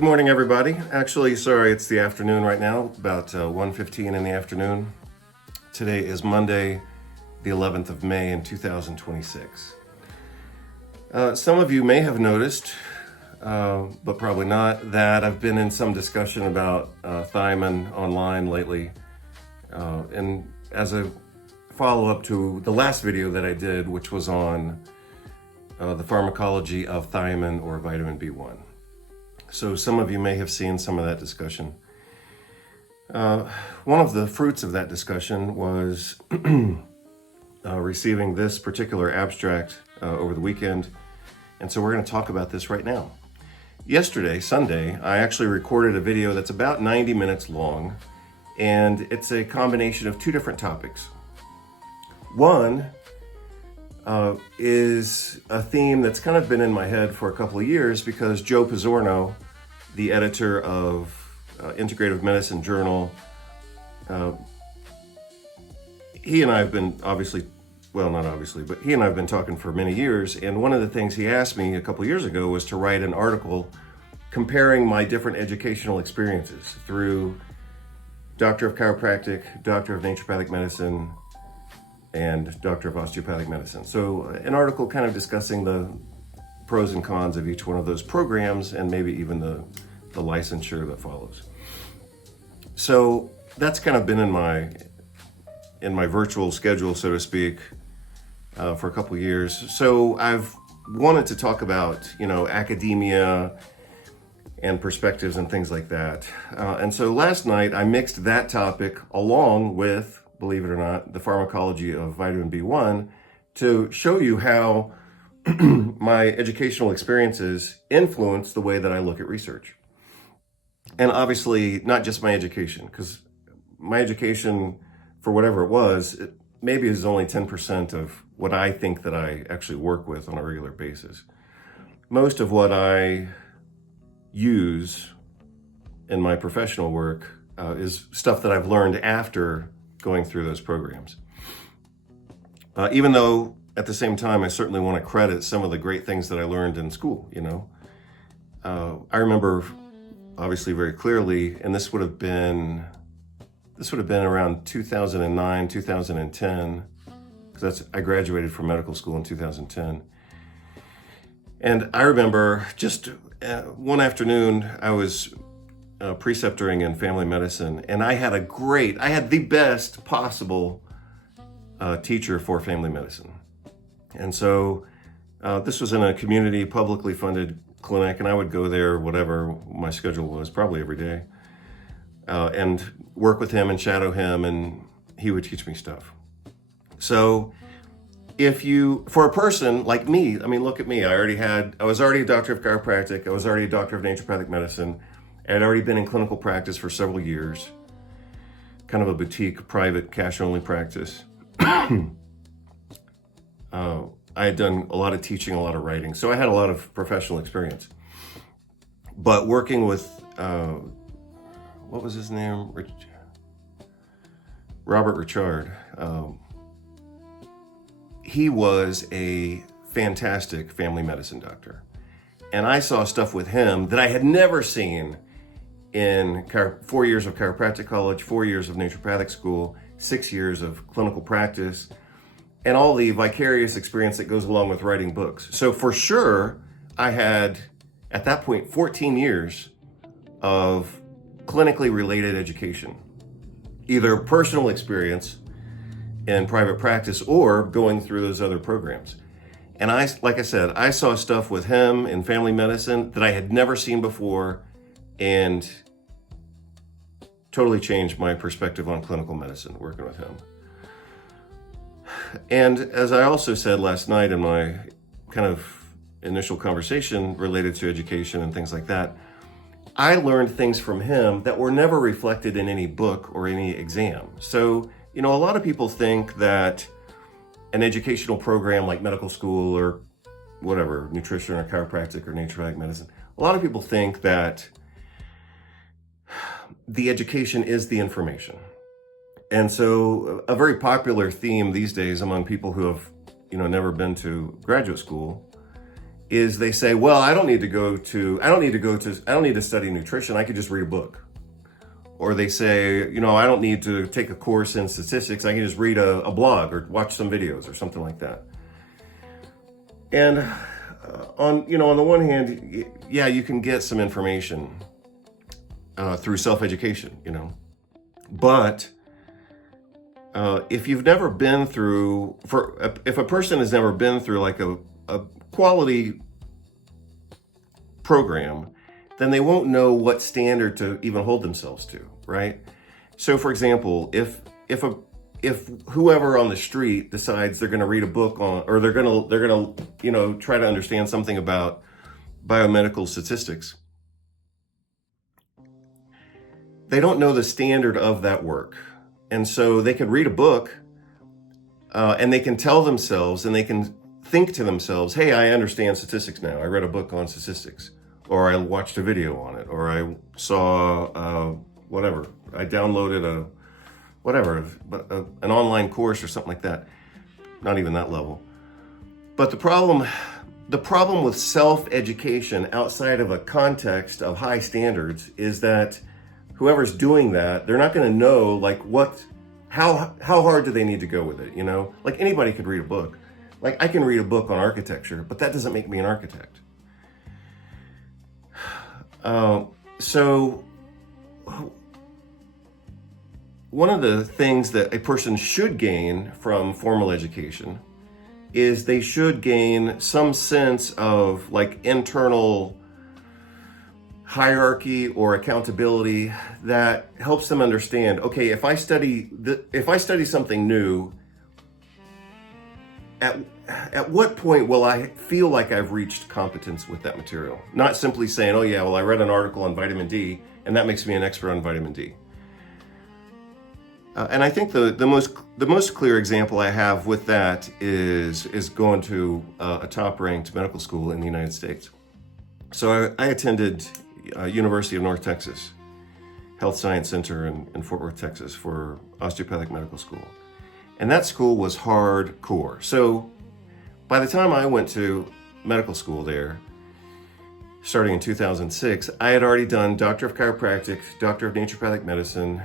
Good morning, everybody. Actually, sorry, it's the afternoon right now, about 1:15 in the afternoon. Today is Monday, the 11th of May in 2026. Some of you may have noticed, but probably not, that I've been in some discussion about thiamine online lately. And as a follow-up to the last video that I did, which was on the pharmacology of thiamine or vitamin B1. So some of you may have seen some of that discussion. One of the fruits of that discussion was receiving this particular abstract over the weekend. And so we're going to talk about this right now. Yesterday, Sunday, I actually recorded a video that's about 90 minutes long, and it's a combination of two different topics. One is a theme that's kind of been in my head for a couple of years because Joe Pizzorno, the editor of Integrative Medicine Journal, he and I have been he and I have been talking for many years, and one of the things he asked me a couple of years ago was to write an article comparing my different educational experiences through Doctor of Chiropractic, Doctor of Naturopathic Medicine, and Doctor of Osteopathic Medicine. So an article kind of discussing the pros and cons of each one of those programs and maybe even the licensure that follows. So that's kind of been in my virtual schedule, so to speak, for a couple of years. So I've wanted to talk about, academia and perspectives and things like that. And so last night I mixed that topic along with, believe it or not, the pharmacology of vitamin B1 to show you how my educational experiences influence the way that I look at research. And obviously not just my education, because my education, for whatever it was, maybe is only 10% of what I think that I actually work with on a regular basis. Most of what I use in my professional work is stuff that I've learned after going through those programs. Even though at the same time, I certainly want to credit some of the great things that I learned in school, I remember obviously very clearly, and this would have been around 2009, 2010, because I graduated from medical school in 2010. And I remember just one afternoon, I was preceptoring in family medicine, and I had the best possible teacher for family medicine. And so this was in a community publicly funded clinic, and I would go there, whatever my schedule was, probably every day, and work with him and shadow him, and he would teach me stuff. So for a person like me, look at me, I was already a doctor of chiropractic, I was already a doctor of naturopathic medicine, I had already been in clinical practice for several years, kind of a boutique, private, cash-only practice. I had done a lot of teaching, a lot of writing, so I had a lot of professional experience. But working with, what was his name? Robert Richard. He was a fantastic family medicine doctor. And I saw stuff with him that I had never seen in 4 years of chiropractic college, 4 years of naturopathic school, 6 years of clinical practice, and all the vicarious experience that goes along with writing books. So for sure, I had, at that point, 14 years of clinically related education, either personal experience in private practice or going through those other programs. And like I said, I saw stuff with him in family medicine that I had never seen before, and totally changed my perspective on clinical medicine working with him. And as I also said last night in my kind of initial conversation related to education and things like that, I learned things from him that were never reflected in any book or any exam. So, a lot of people think that an educational program like medical school or whatever, nutrition or chiropractic or naturopathic medicine, a lot of people think that the education is the information. And so a very popular theme these days among people who have, never been to graduate school is they say, well, I don't need to study nutrition. I could just read a book. Or they say, I don't need to take a course in statistics. I can just read a blog or watch some videos or something like that. And on the one hand, yeah, you can get some information through self-education, but if you've never been through, if a person has never been through like a quality program, then they won't know what standard to even hold themselves to, right? So for example, if whoever on the street decides they're going to read a book on, or they're going to try to understand something about biomedical statistics, they don't know the standard of that work. And so they can read a book and they can tell themselves and they can think to themselves, hey, I understand statistics now. I read a book on statistics, or I watched a video on it, or I saw whatever. I downloaded an online course or something like that. Not even that level. But the problem with self-education outside of a context of high standards is that whoever's doing that, they're not going to know like how hard do they need to go with it, Like anybody could read a book. Like I can read a book on architecture, but that doesn't make me an architect. So one of the things that a person should gain from formal education is they should gain some sense of like internal hierarchy or accountability that helps them understand, okay, if I study something new, at what point will I feel like I've reached competence with that material? Not simply saying, oh yeah, well, I read an article on vitamin D and that makes me an expert on vitamin D. And I think the most clear example I have with that is going to a top-ranked medical school in the United States. So I attended University of North Texas Health Science Center in Fort Worth, Texas for osteopathic medical school. And that school was hardcore. So by the time I went to medical school there, starting in 2006, I had already done Doctor of Chiropractic, Doctor of Naturopathic Medicine.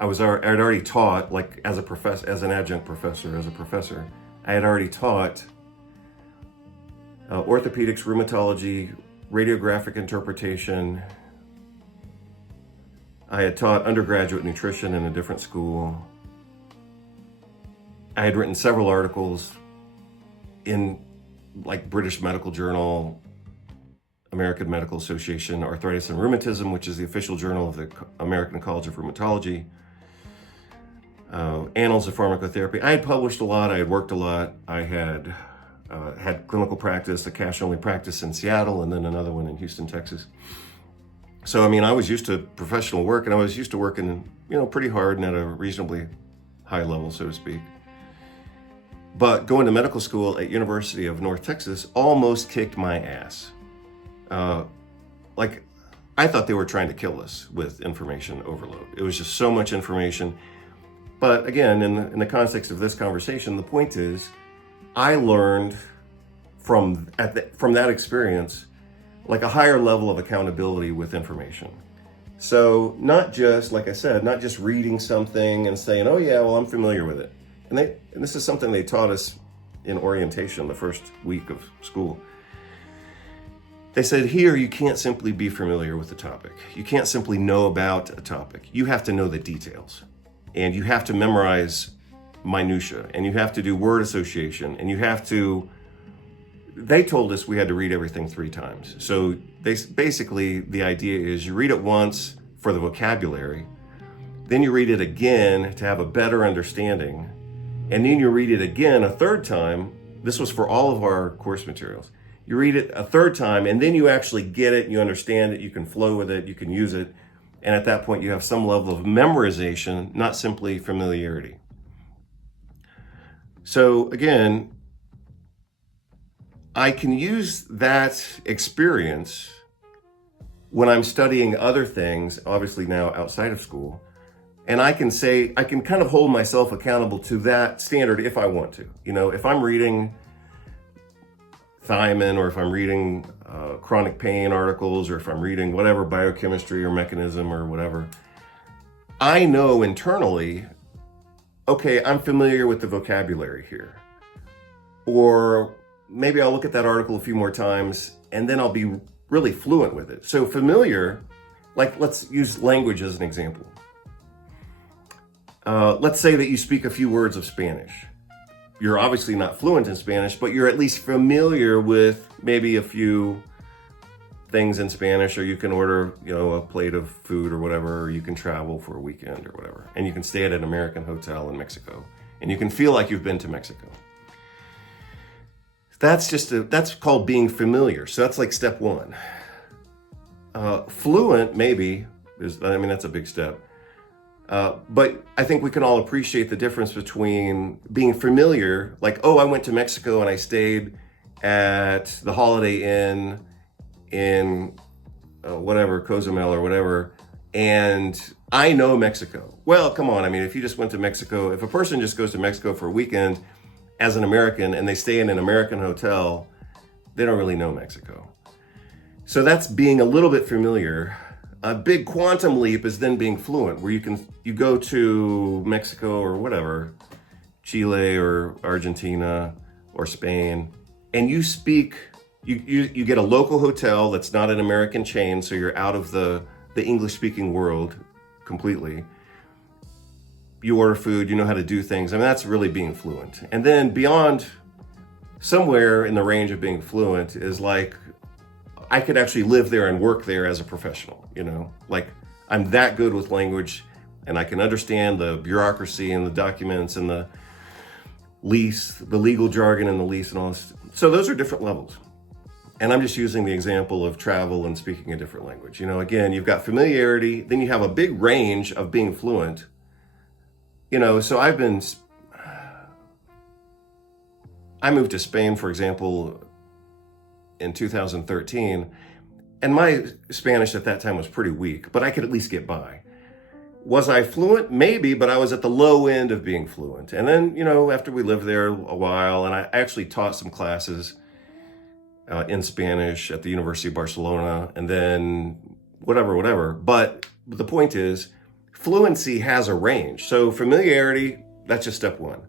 I had already taught, like as an adjunct professor, I had already taught orthopedics, rheumatology, radiographic interpretation. I had taught undergraduate nutrition in a different school. I had written several articles in like British Medical Journal, American Medical Association, Arthritis and Rheumatism, which is the official journal of the American College of Rheumatology, Annals of Pharmacotherapy. I had published a lot, I had worked a lot. I had had clinical practice, a cash-only practice in Seattle, and then another one in Houston, Texas. So, I was used to professional work, and I was used to working, pretty hard and at a reasonably high level, so to speak. But going to medical school at University of North Texas almost kicked my ass. I thought they were trying to kill us with information overload. It was just so much information. But again, in the context of this conversation, the point is, I learned from that experience, like a higher level of accountability with information. So not just, like I said, not just reading something and saying, oh yeah, well, I'm familiar with it. And this is something they taught us in orientation the first week of school. They said, here, you can't simply be familiar with the topic. You can't simply know about a topic. You have to know the details. And you have to memorize minutia. And you have to do word association. And they told us we had to read everything 3 times. So basically, the idea is you read it once for the vocabulary. Then you read it again to have a better understanding. And then you read it again a 3rd time. This was for all of our course materials. You read it a 3rd time, and then you actually get it, you understand it, you can flow with it, you can use it. And at that point, you have some level of memorization, not simply familiarity. So again, I can use that experience when I'm studying other things, obviously now outside of school, and I can kind of hold myself accountable to that standard if I want to. If I'm reading thiamine, or if I'm reading chronic pain articles, or if I'm reading whatever biochemistry or mechanism or whatever, I know internally, okay, I'm familiar with the vocabulary here. Or maybe I'll look at that article a few more times and then I'll be really fluent with it. So familiar, like let's use language as an example. Let's say that you speak a few words of Spanish. You're obviously not fluent in Spanish, but you're at least familiar with maybe a few things in Spanish, or you can order, a plate of food or whatever, or you can travel for a weekend or whatever, and you can stay at an American hotel in Mexico, and you can feel like you've been to Mexico. That's called being familiar. So that's like step one. Fluent, maybe, that's a big step. But I think we can all appreciate the difference between being familiar, like, oh, I went to Mexico and I stayed at the Holiday Inn in whatever, Cozumel or whatever, and I know Mexico. Well, come on. If you just went to Mexico, if a person just goes to Mexico for a weekend as an American and they stay in an American hotel, they don't really know Mexico. So that's being a little bit familiar. A big quantum leap is then being fluent, where you go to Mexico or whatever, Chile or Argentina or Spain, and you speak, you get a local hotel that's not an American chain, so you're out of the English-speaking world completely. You order food, you know how to do things. That's really being fluent. And then beyond, somewhere in the range of being fluent is like, I could actually live there and work there as a professional, like I'm that good with language and I can understand the bureaucracy and the documents and the lease, the legal jargon and the lease and all this. So those are different levels. And I'm just using the example of travel and speaking a different language. Again, you've got familiarity, then you have a big range of being fluent. So I moved to Spain, for example, in 2013, and my Spanish at that time was pretty weak, but I could at least get by. Was I fluent? Maybe, but I was at the low end of being fluent. And then, after we lived there a while, and I actually taught some classes in Spanish at the University of Barcelona, and then whatever. But the point is, fluency has a range. So familiarity, that's just step one.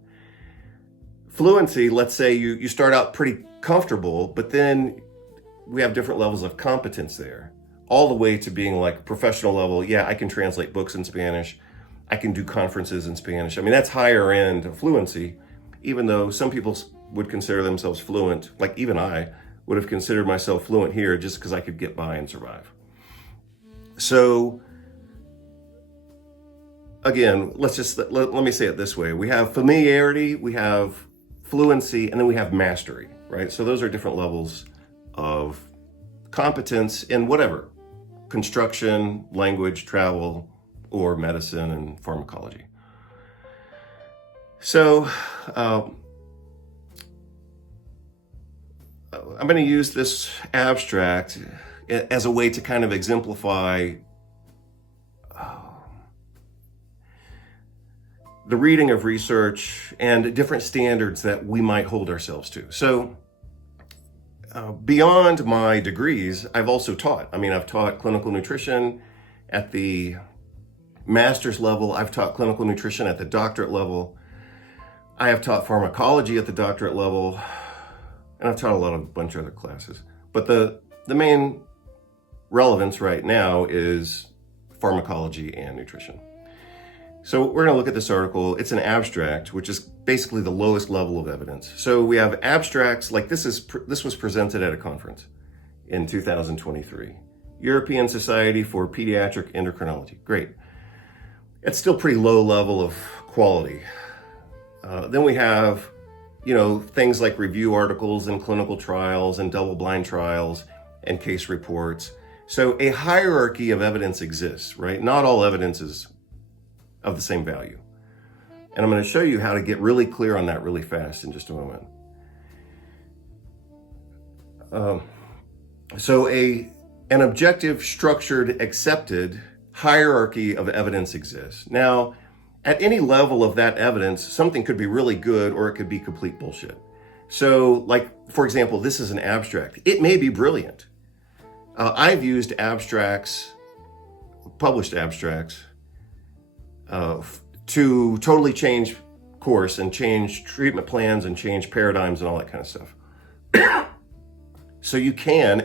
Fluency, let's say you start out pretty comfortable, but then we have different levels of competence there, all the way to being like professional level. Yeah, I can translate books in Spanish. I can do conferences in Spanish. That's higher end of fluency, even though some people would consider themselves fluent. Like even I would have considered myself fluent here just because I could get by and survive. So again, let me say it this way. We have familiarity, we have fluency, and then we have mastery, right? So those are different levels of competence in whatever, construction, language, travel, or medicine and pharmacology. So I'm going to use this abstract as a way to kind of exemplify the reading of research and different standards that we might hold ourselves to. So beyond my degrees, I've also taught. I've taught clinical nutrition at the master's level. I've taught clinical nutrition at the doctorate level. I have taught pharmacology at the doctorate level, and I've taught a bunch of other classes. But the main relevance right now is pharmacology and nutrition. So we're going to look at this article. It's an abstract, which is basically the lowest level of evidence. So we have abstracts like this was presented at a conference in 2023. European Society for Pediatric Endocrinology. Great. It's still pretty low level of quality. Then we have, things like review articles and clinical trials and double-blind trials and case reports. So a hierarchy of evidence exists, right? Not all evidence is of the same value. And I'm going to show you how to get really clear on that really fast in just a moment. So an objective, structured, accepted hierarchy of evidence exists. Now, at any level of that evidence, something could be really good or it could be complete bullshit. So, like, for example, this is an abstract. It may be brilliant. I've used abstracts, published abstracts, to totally change course and change treatment plans and change paradigms and all that kind of stuff. So you can,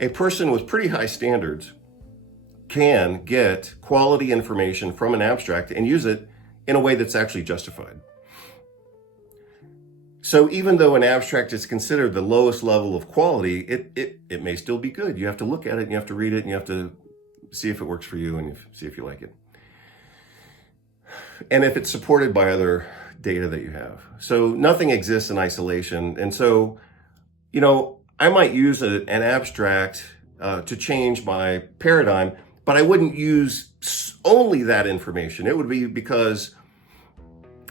a person with pretty high standards can get quality information from an abstract and use it in a way that's actually justified. So even though an abstract is considered the lowest level of quality, it may still be good. You have to look at it and you have to read it and you have to see if it works for you and see if you like it. And if it's supported by other data that you have. So nothing exists in isolation. And so, I might use an abstract to change my paradigm, but I wouldn't use only that information. It would be because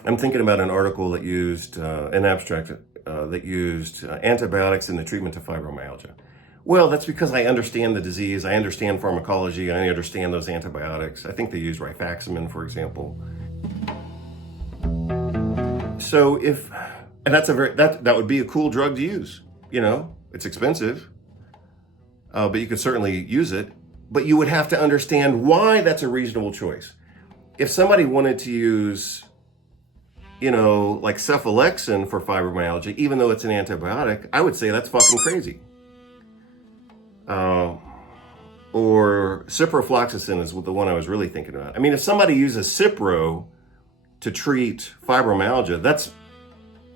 I'm thinking about an article that used, an abstract that used antibiotics in the treatment of fibromyalgia. Well, that's because I understand the disease, I understand pharmacology, I understand those antibiotics. I think they use rifaximin, for example. So and that would be a cool drug to use. It's expensive, but you could certainly use it. But you would have to understand why that's a reasonable choice. If somebody wanted to use, like cephalexin for fibromyalgia, even though it's an antibiotic, I would say that's fucking crazy. Or ciprofloxacin is the one I was really thinking about. I mean, if somebody uses Cipro to treat fibromyalgia,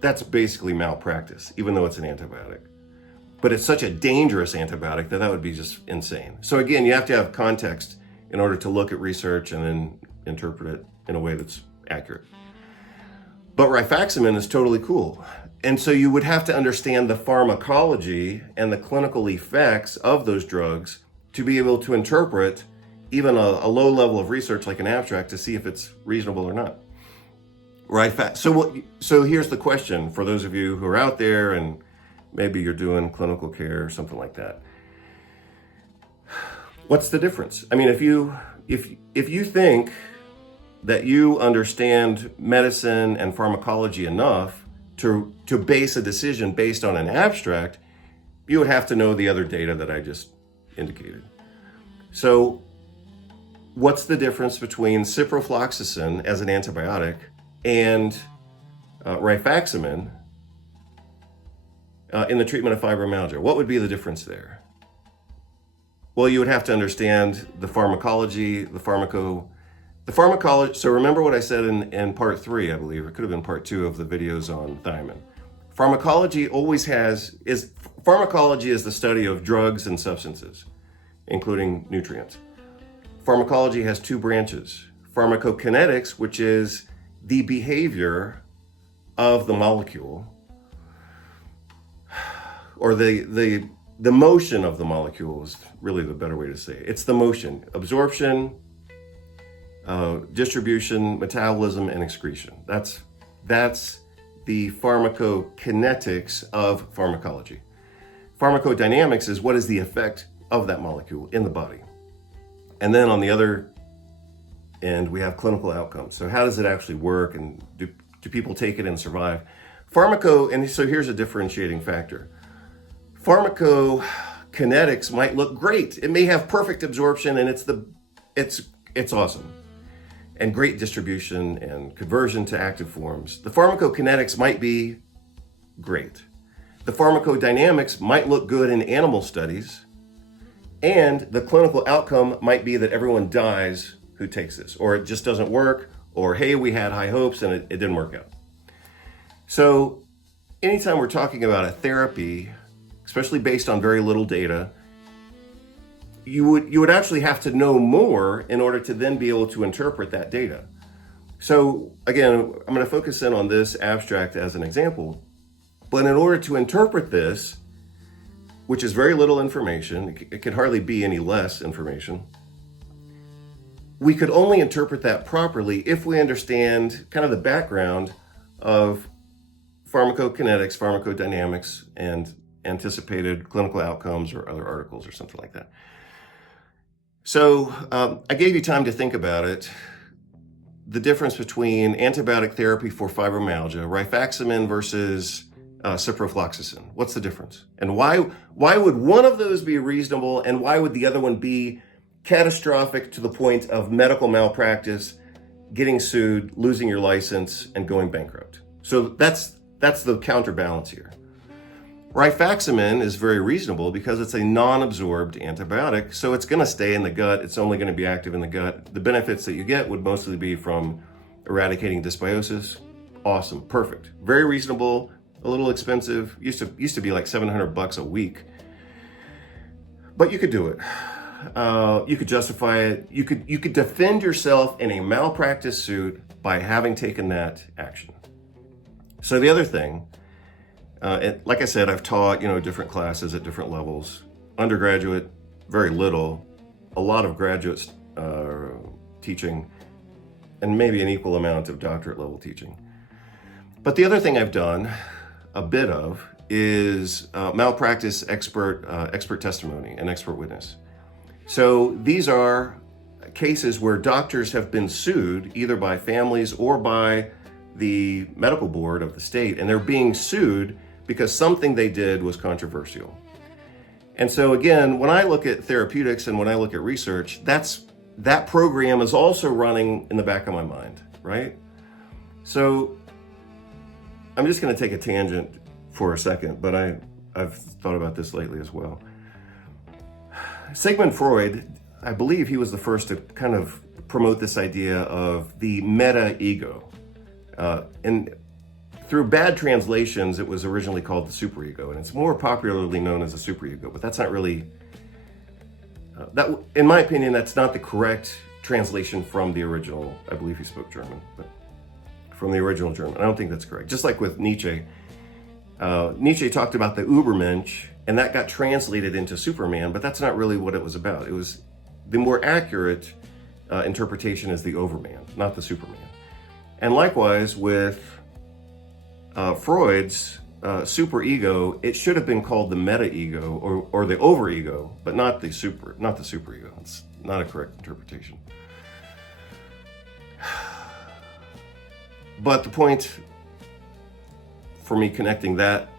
that's basically malpractice, even though it's an antibiotic. But it's such a dangerous antibiotic that would be just insane. So again, you have to have context in order to look at research and then interpret it in a way that's accurate. But rifaximin is totally cool. And so you would have to understand the pharmacology and the clinical effects of those drugs to be able to interpret even a low level of research like an abstract to see if it's reasonable or not. Right. So here's the question for those of you who are out there and maybe you're doing clinical care or something like that. What's the difference? I mean, if you think that you understand medicine and pharmacology enough to base a decision based on an abstract, you would have to know the other data that I just indicated. So what's the difference between ciprofloxacin as an antibiotic and rifaximin in the treatment of fibromyalgia? What would be the difference there? Well, you would have to understand the pharmacology, the pharmacology. So remember what I said in part 3, I believe, it could have been part 2 of the videos on thiamine. Pharmacology is the study of drugs and substances, including nutrients. Pharmacology has 2 branches. Pharmacokinetics, which is the behavior of the molecule, or the motion of the molecule is really the better way to say it. It's the motion, absorption, distribution, metabolism, and excretion. That's the pharmacokinetics of pharmacology. Pharmacodynamics is what is the effect of that molecule in the body. And then on the other end, we have clinical outcomes. So how does it actually work, and do people take it and survive? And so here's a differentiating factor. Pharmacokinetics might look great. It may have perfect absorption and it's awesome. And great distribution and conversion to active forms. The pharmacokinetics might be great. The pharmacodynamics might look good in animal studies, and the clinical outcome might be that everyone dies who takes this, or it just doesn't work, or hey, we had high hopes and it didn't work out. So anytime we're talking about a therapy, especially based on very little data, you would actually have to know more in order to then be able to interpret that data. So again, I'm going to focus in on this abstract as an example, but in order to interpret this, which is very little information, it could hardly be any less information, we could only interpret that properly if we understand kind of the background of pharmacokinetics, pharmacodynamics, and anticipated clinical outcomes or other articles or something like that. So I gave you time to think about it. the difference between antibiotic therapy for fibromyalgia, rifaximin versus ciprofloxacin. What's the difference? And why would one of those be reasonable, and why would the other one be catastrophic to the point of medical malpractice, getting sued, losing your license, and going bankrupt? So that's the counterbalance here. Rifaximin is very reasonable because it's a non-absorbed antibiotic, so it's going to stay in the gut. It's only going to be active in the gut. The benefits that you get would mostly be from eradicating dysbiosis. Awesome, perfect, very reasonable, a little expensive. Used to be like $700 a week, but you could do it. You could justify it. You could defend yourself in a malpractice suit by having taken that action. So the other thing. Like I said, I've taught, different classes at different levels. Undergraduate, very little. A lot of graduate teaching, and maybe an equal amount of doctorate level teaching. But the other thing I've done a bit of is malpractice expert testimony and expert witness. So these are cases where doctors have been sued either by families or by the medical board of the state, and they're being sued because something they did was controversial. And so again, when I look at therapeutics and when I look at research, that program is also running in the back of my mind, right? So I'm just going to take a tangent for a second, but I've thought about this lately as well. Sigmund Freud, I believe he was the first to kind of promote this idea of the meta-ego. And through bad translations, it was originally called the superego, and it's more popularly known as a superego, but that's not really, in my opinion, that's not the correct translation from the original. I believe he spoke German, but from the original German. I don't think that's correct. Just like with Nietzsche. Nietzsche talked about the Übermensch, and that got translated into Superman, but that's not really what it was about. It was the more accurate interpretation is the Overman, not the Superman. And likewise with Freud's superego, it should have been called the meta-ego or the overego, but not the superego. It's not a correct interpretation. But the point for me connecting that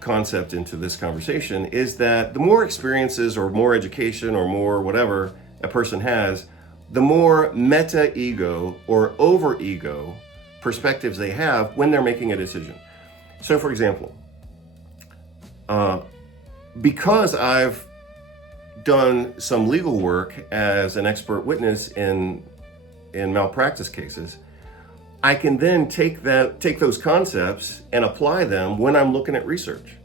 concept into this conversation is that the more experiences or more education or more whatever a person has, the more meta-ego or over-ego perspectives they have when they're making a decision. So for example, because I've done some legal work as an expert witness in malpractice cases, I can then take those concepts and apply them when I'm looking at research.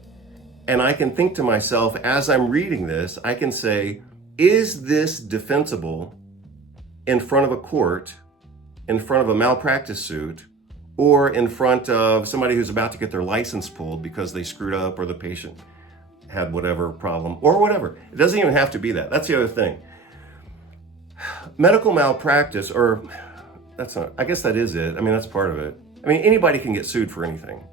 And I can think to myself, as I'm reading this, I can say, is this defensible in front of a court, in front of a malpractice suit, or in front of somebody who's about to get their license pulled because they screwed up or the patient had whatever problem or whatever. It doesn't even have to be that. That's the other thing. Medical malpractice, or that's not, I guess that is it. I mean, that's part of it. I mean, anybody can get sued for anything.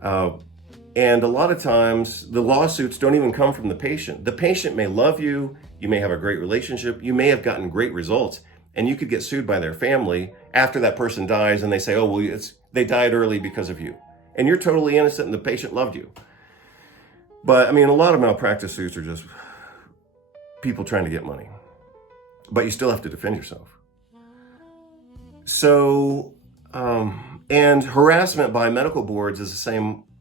And a lot of times the lawsuits don't even come from the patient. The patient may love you, you may have a great relationship, you may have gotten great results, and you could get sued by their family after that person dies and they say, oh, well, they died early because of you. And you're totally innocent and the patient loved you. But I mean, a lot of malpractice suits are just people trying to get money. But you still have to defend yourself. So, and harassment by medical boards is the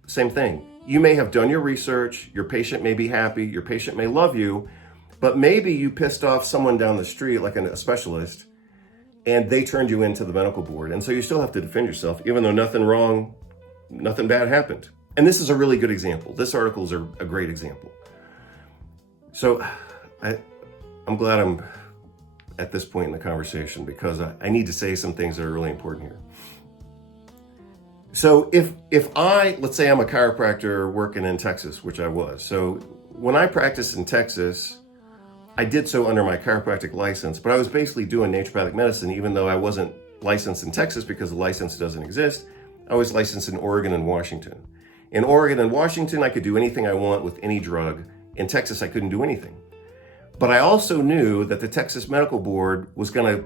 same thing. You may have done your research, your patient may be happy, your patient may love you, but maybe you pissed off someone down the street, like a specialist, and they turned you into the medical board. And so you still have to defend yourself, even though nothing bad happened. And this is a really good example. This article is a great example. So I'm glad I'm at this point in the conversation because I need to say some things that are really important here. So if let's say I'm a chiropractor working in Texas, which I was. So when I practiced in Texas, I did so under my chiropractic license, but I was basically doing naturopathic medicine, even though I wasn't licensed in Texas because the license doesn't exist. I was licensed in Oregon and Washington. In Oregon and Washington, I could do anything I want with any drug. In Texas, I couldn't do anything. But I also knew that the Texas Medical Board was going to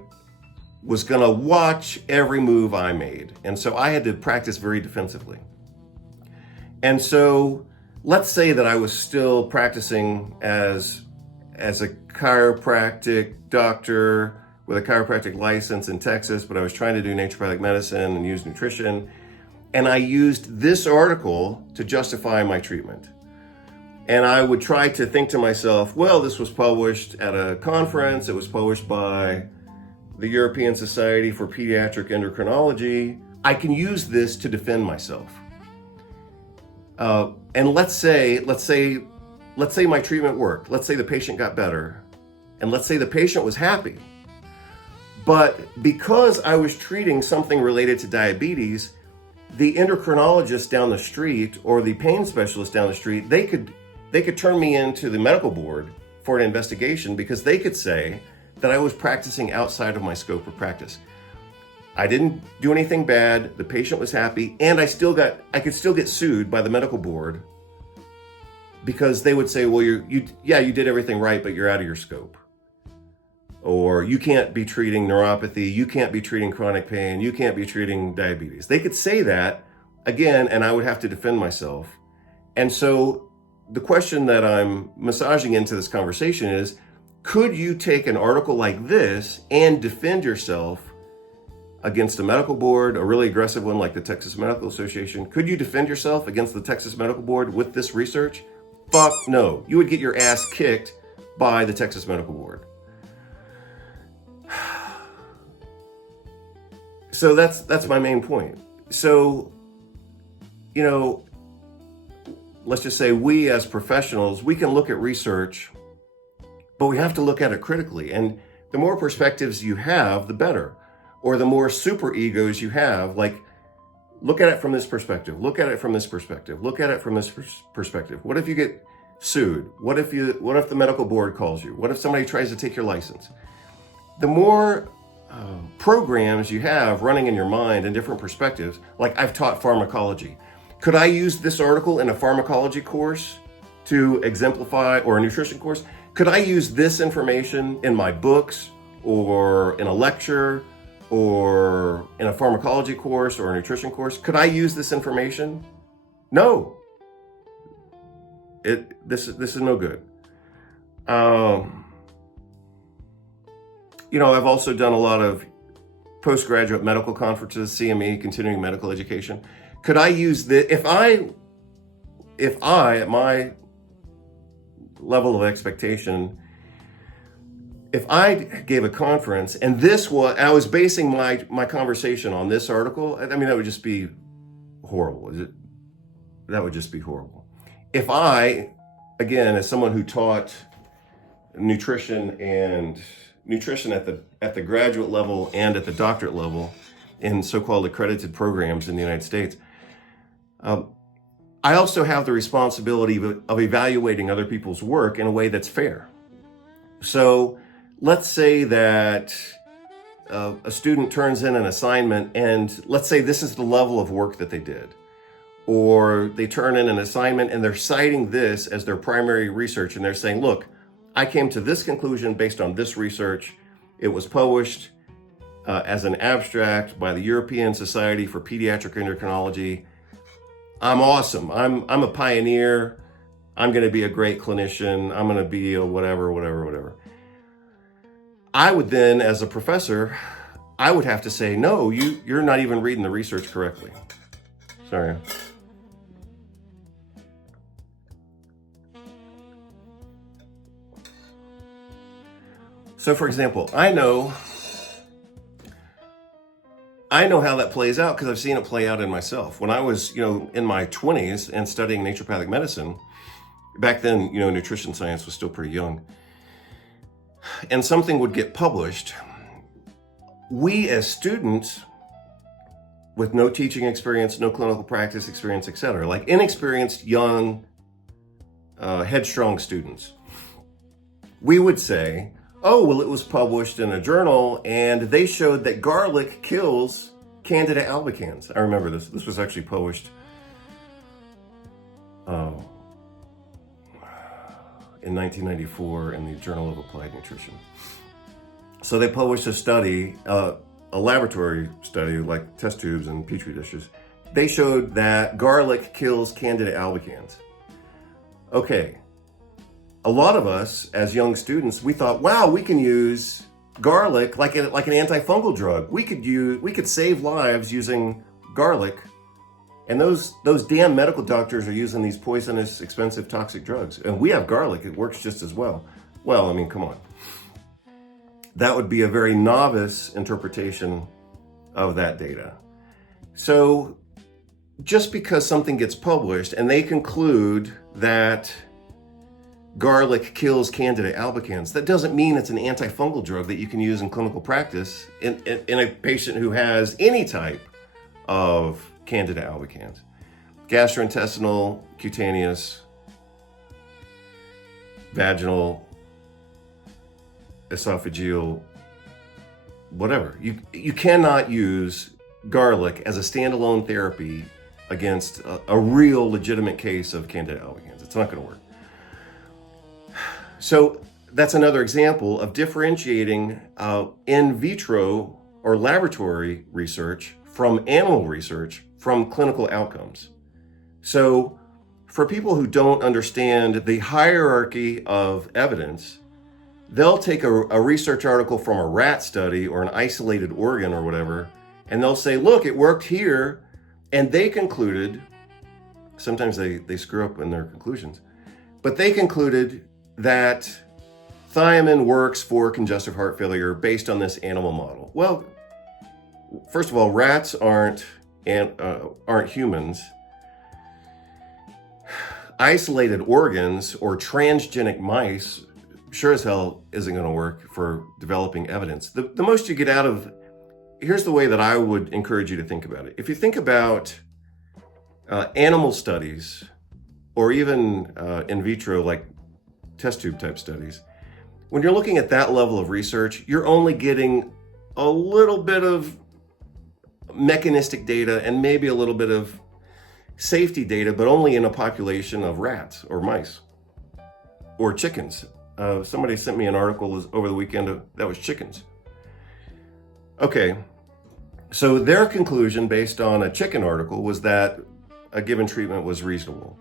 was going to watch every move I made. And so I had to practice very defensively. And so let's say that I was still practicing as a chiropractic doctor with a chiropractic license in Texas, but I was trying to do naturopathic medicine and use nutrition. And I used this article to justify my treatment. And I would try to think to myself, well, this was published at a conference. It was published by the European Society for Pediatric Endocrinology. I can use this to defend myself. And let's say my treatment worked. Let's say the patient got better. And let's say the patient was happy. But because I was treating something related to diabetes, the endocrinologist down the street or the pain specialist down the street, they could turn me into the medical board for an investigation because they could say that I was practicing outside of my scope of practice. I didn't do anything bad, the patient was happy, and I could still get sued by the medical board because they would say, well, you did everything right, but you're out of your scope. Or you can't be treating neuropathy, you can't be treating chronic pain, you can't be treating diabetes. They could say that again, and I would have to defend myself. And so the question that I'm massaging into this conversation is, could you take an article like this and defend yourself against a medical board, a really aggressive one like the Texas Medical Association? Could you defend yourself against the Texas Medical Board with this research? Fuck no. You would get your ass kicked by the Texas Medical Board. So that's my main point. So, let's just say we as professionals, we can look at research, but we have to look at it critically. And the more perspectives you have, the better. Or the more super egos you have, like, look at it from this perspective, look at it from this perspective, look at it from this perspective. What if you get sued? What if the medical board calls you? What if somebody tries to take your license? The more programs you have running in your mind and different perspectives, like I've taught pharmacology. Could I use this article in a pharmacology course to exemplify, or a nutrition course? Could I use this information in my books or in a lecture or in a pharmacology course or a nutrition course? Could I use this information? No. This is no good. I've also done a lot of postgraduate medical conferences, CME, continuing medical education. Could I use this, if I, at my level of expectation, if I gave a conference and I was basing my conversation on this article, I mean, that would just be horrible. That would just be horrible. If I, again, as someone who taught nutrition at the graduate level and at the doctorate level in so-called accredited programs in the United States, I also have the responsibility of evaluating other people's work in a way that's fair. So let's say that a student turns in an assignment, and let's say this is the level of work that they did. Or they turn in an assignment and they're citing this as their primary research, and they're saying, look, I came to this conclusion based on this research. It was published as an abstract by the European Society for Pediatric Endocrinology. I'm awesome. I'm a pioneer. I'm going to be a great clinician. I'm going to be a whatever. I would then, as a professor, I would have to say, no, you're not even reading the research correctly. Sorry. So for example, I know how that plays out because I've seen it play out in myself. When I was, in my 20s and studying naturopathic medicine, back then, nutrition science was still pretty young, and something would get published, we as students with no teaching experience, no clinical practice experience, etc., like inexperienced, young, headstrong students, we would say, oh, well, it was published in a journal and they showed that garlic kills Candida albicans. I remember this. This was actually published in 1994 in the Journal of Applied Nutrition. So they published a study, a laboratory study, like test tubes and petri dishes. They showed that garlic kills Candida albicans. Okay, a lot of us as young students, we thought, wow, we can use garlic like an antifungal drug. We could save lives using garlic. And those damn medical doctors are using these poisonous, expensive, toxic drugs. And we have garlic, it works just as well. Well, I mean, come on. That would be a very novice interpretation of that data. So just because something gets published and they conclude that garlic kills Candida albicans, that doesn't mean it's an antifungal drug that you can use in clinical practice in a patient who has any type of Candida albicans. Gastrointestinal, cutaneous, vaginal, esophageal, whatever. You cannot use garlic as a standalone therapy against a real legitimate case of Candida albicans. It's not going to work. So that's another example of differentiating in vitro or laboratory research from animal research from clinical outcomes. So for people who don't understand the hierarchy of evidence, they'll take a research article from a rat study or an isolated organ or whatever, and they'll say, look, it worked here. And they concluded, sometimes they screw up in their conclusions, but they concluded that thiamine works for congestive heart failure based on this animal model. Well, first of all, rats aren't humans. Isolated organs or transgenic mice sure as hell isn't going to work for developing evidence. The most you get out of, here's the way that I would encourage you to think about it. If you think about animal studies or even in vitro, like test tube type studies, when you're looking at that level of research, you're only getting a little bit of mechanistic data and maybe a little bit of safety data, but only in a population of rats or mice or chickens. Somebody sent me an article over the weekend that was chickens. Okay, so their conclusion based on a chicken article was that a given treatment was reasonable.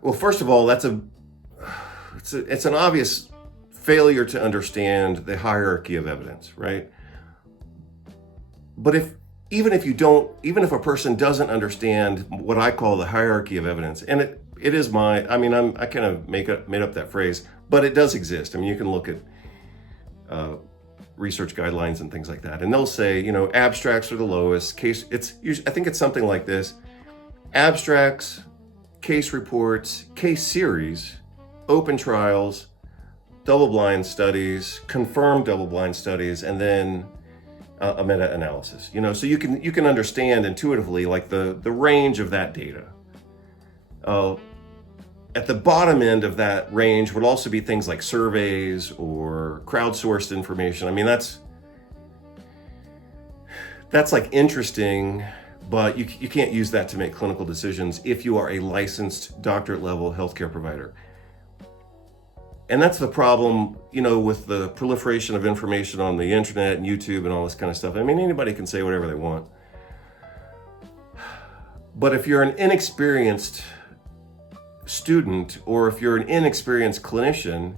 Well, first of all, it's an obvious failure to understand the hierarchy of evidence, right? But even if a person doesn't understand what I call the hierarchy of evidence, and it is I kind of made up that phrase, but it does exist. I mean, you can look at research guidelines and things like that, and they'll say, abstracts are the lowest case. I think it's something like this: abstracts, case reports, case series, open trials, double-blind studies, confirmed double-blind studies, and then a meta-analysis. So you can understand intuitively like the range of that data. At the bottom end of that range would also be things like surveys or crowdsourced information. I mean, that's like interesting, but you can't use that to make clinical decisions if you are a licensed doctorate level healthcare provider. And that's the problem, with the proliferation of information on the internet and YouTube and all this kind of stuff. I mean, anybody can say whatever they want. But if you're an inexperienced student or if you're an inexperienced clinician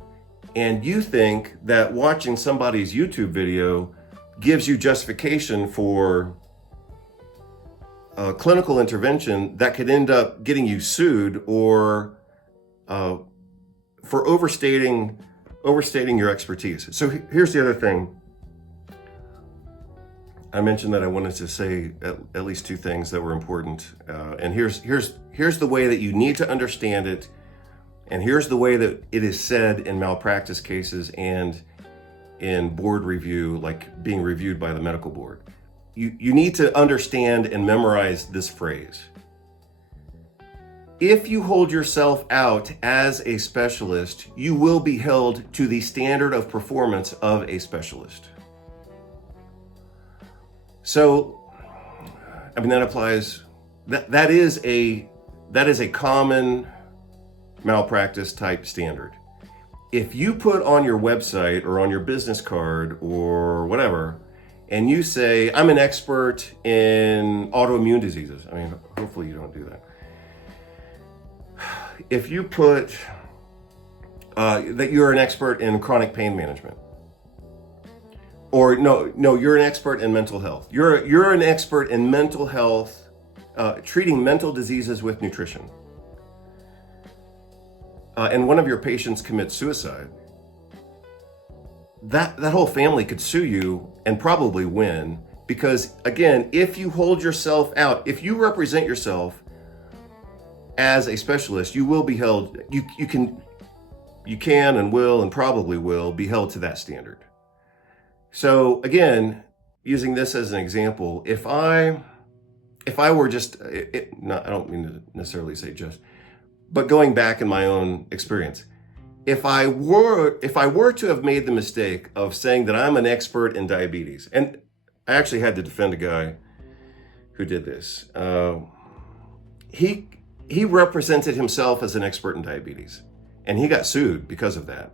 and you think that watching somebody's YouTube video gives you justification for a clinical intervention that could end up getting you sued or for overstating your expertise. So here's the other thing. I mentioned that I wanted to say at least two things that were important, and here's the way that you need to understand it, and here's the way that it is said in malpractice cases and in board review, like being reviewed by the medical board. You need to understand and memorize this phrase. If you hold yourself out as a specialist, you will be held to the standard of performance of a specialist. So, I mean, that applies, that is a common malpractice type standard. if you put on your website or on your business card or whatever, and you say, I'm an expert in autoimmune diseases. I mean, hopefully you don't do that. If you put that you're an expert in chronic pain management, or no, you're an expert in mental health. You're an expert in mental health, treating mental diseases with nutrition. And one of your patients commits suicide. That whole family could sue you and probably win, because again, if you hold yourself out, if you represent yourself as a specialist, you will be held. You can and will and probably will be held to that standard. So again, using this as an example, if I were just, I don't mean to necessarily say just, but going back in my own experience, if I were to have made the mistake of saying that I'm an expert in diabetes, and I actually had to defend a guy who did this. He represented himself as an expert in diabetes, and he got sued because of that.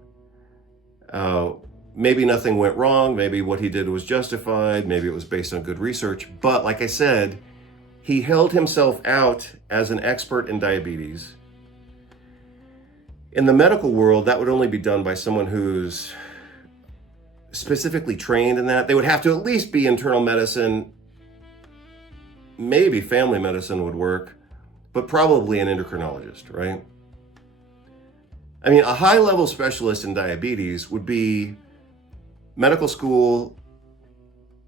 Maybe nothing went wrong. Maybe what he did was justified. Maybe it was based on good research. But like I said, he held himself out as an expert in diabetes. In the medical world, that would only be done by someone who's specifically trained in that. They would have to at least be internal medicine. Maybe family medicine would work, but probably an endocrinologist, right? I mean, a high-level specialist in diabetes would be medical school,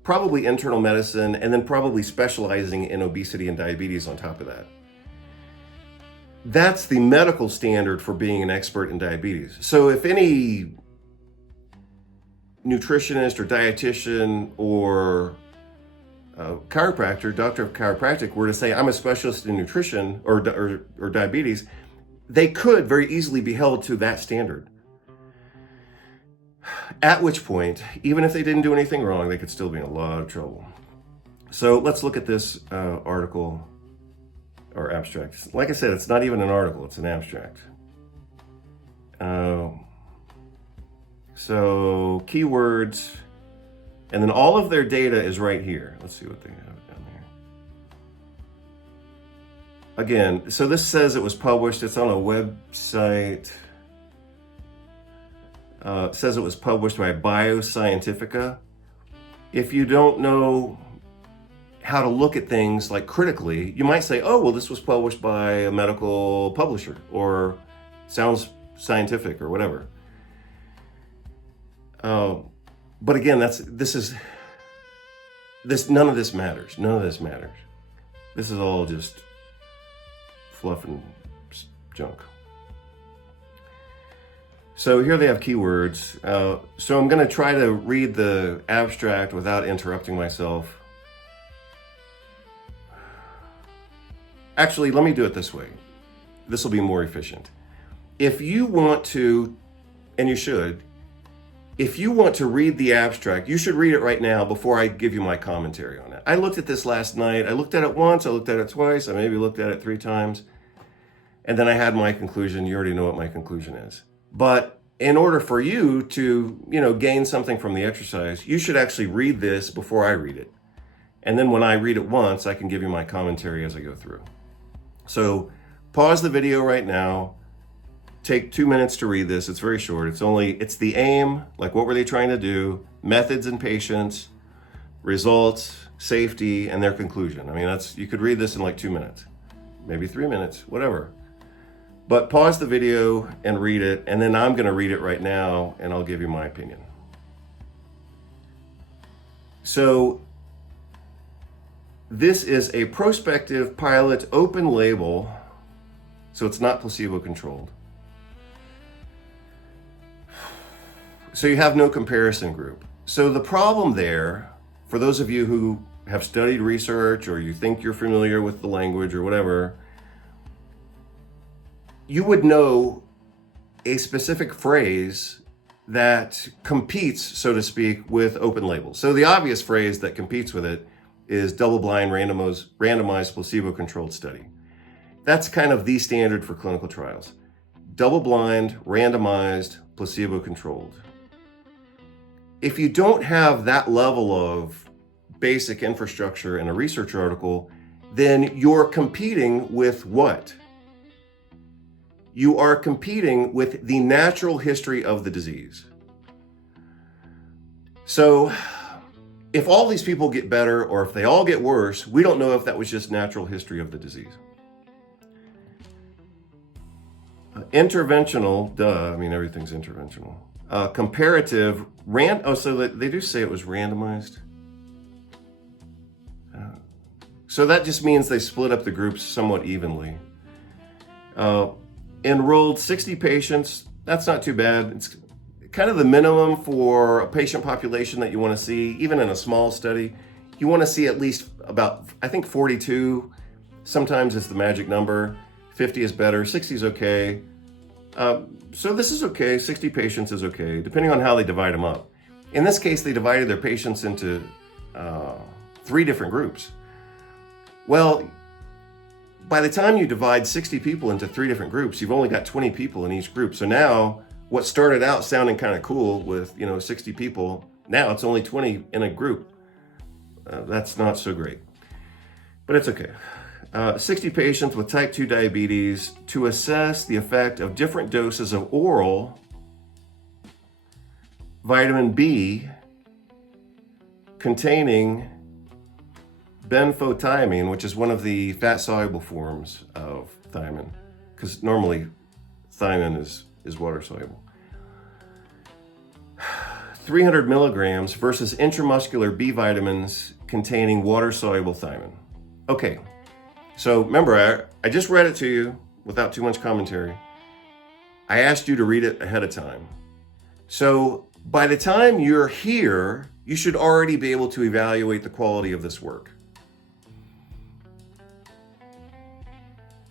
probably internal medicine, and then probably specializing in obesity and diabetes on top of that. That's the medical standard for being an expert in diabetes. So if any nutritionist or dietitian or chiropractor, doctor of chiropractic were to say, I'm a specialist in nutrition or diabetes, they could very easily be held to that standard. At which point, even if they didn't do anything wrong, they could still be in a lot of trouble. So let's look at this article or abstract. Like I said, it's not even an article, it's an abstract. So keywords, and then all of their data is right here. Let's see what they have down there. Again, so this says it was published, it's on a website. It says it was published by Bioscientifica. If you don't know how to look at things like critically, you might say, oh, well, this was published by a medical publisher or sounds scientific or whatever. But again, none of this matters. None of this matters. This is all just fluff and junk. So here they have keywords. So I'm going to try to read the abstract without interrupting myself. Actually, let me do it this way. This will be more efficient. If you want to, and you should, if you want to read the abstract, you should read it right now before I give you my commentary on it. I looked at this last night. I looked at it once, I looked at it twice, I maybe looked at it 3 times. And then I had my conclusion. You already know what my conclusion is. But in order for you to, gain something from the exercise, you should actually read this before I read it. And then when I read it once, I can give you my commentary as I go through. So pause the video right now. Take 2 minutes to read this. It's very short. It's the aim, like what were they trying to do, methods in patients, results, safety, and their conclusion. I mean, you could read this in like 2 minutes, maybe 3 minutes, whatever. But pause the video and read it, and then I'm going to read it right now, and I'll give you my opinion. So this is a prospective pilot open label, so it's not placebo-controlled. So you have no comparison group. So the problem there, for those of you who have studied research or you think you're familiar with the language or whatever, you would know a specific phrase that competes, so to speak, with open label. So the obvious phrase that competes with it is double-blind, randomized placebo-controlled study. That's kind of the standard for clinical trials. double-blind, randomized, placebo-controlled. If you don't have that level of basic infrastructure in a research article, then you're competing with what? You are competing with the natural history of the disease. So if all these people get better or if they all get worse, we don't know if that was just natural history of the disease. Interventional, I mean, everything's interventional. Comparative, so they do say it was randomized. So that just means they split up the groups somewhat evenly. Enrolled 60 patients, that's not too bad. It's kind of the minimum for a patient population that you want to see, even in a small study. You want to see at least about, I think 42, sometimes it's the magic number. 50 is better, 60 is okay. So this is okay, 60 patients is okay, depending on how they divide them up. In this case, they divided their patients into 3 different groups. Well, by the time you divide 60 people into 3 different groups, you've only got 20 people in each group. So now what started out sounding kind of cool with, 60 people, now it's only 20 in a group. That's not so great, but it's okay. 60 patients with type 2 diabetes to assess the effect of different doses of oral vitamin B containing benfotiamine, which is one of the fat-soluble forms of thiamine, because normally thiamine is water-soluble. 300 milligrams versus intramuscular B vitamins containing water-soluble thiamine. Okay. So remember, I just read it to you without too much commentary. I asked you to read it ahead of time. So by the time you're here, you should already be able to evaluate the quality of this work.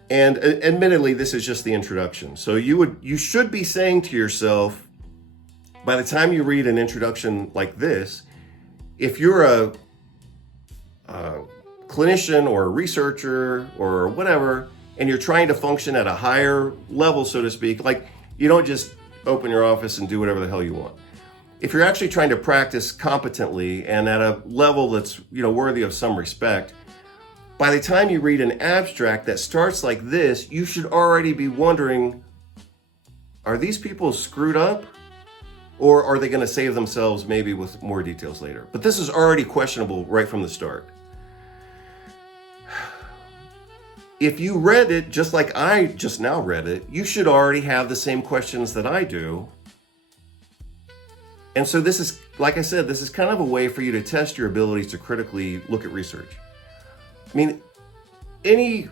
And admittedly, this is just the introduction. So you should be saying to yourself, by the time you read an introduction like this, if you're a clinician or a researcher or whatever, and you're trying to function at a higher level, so to speak, like you don't just open your office and do whatever the hell you want. If you're actually trying to practice competently and at a level that's worthy of some respect, by the time you read an abstract that starts like this, you should already be wondering, are these people screwed up? Or are they going to save themselves maybe with more details later? But this is already questionable right from the start. If you read it just like I just now read it, you should already have the same questions that I do. And so this is, like I said, this is kind of a way for you to test your abilities to critically look at research. I mean, any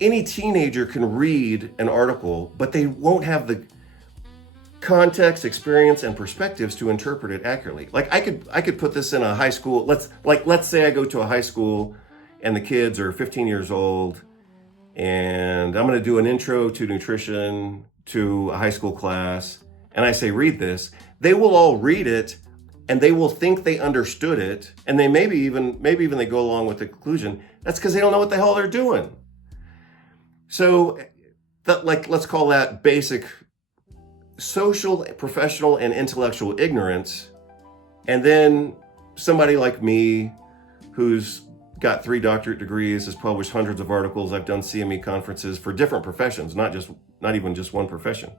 teenager can read an article, but they won't have the context, experience, and perspectives to interpret it accurately. Like I could put this in a high school. Let's say I go to a high school and the kids are 15 years old, and I'm going to do an intro to nutrition to a high school class, and I say, read this. They will all read it, and they will think they understood it, and they maybe even they go along with the conclusion. That's because they don't know what the hell they're doing. So, let's call that basic social, professional, and intellectual ignorance. And then somebody like me, who's got 3 doctorate degrees, has published hundreds of articles. I've done CME conferences for different professions, not even just one profession.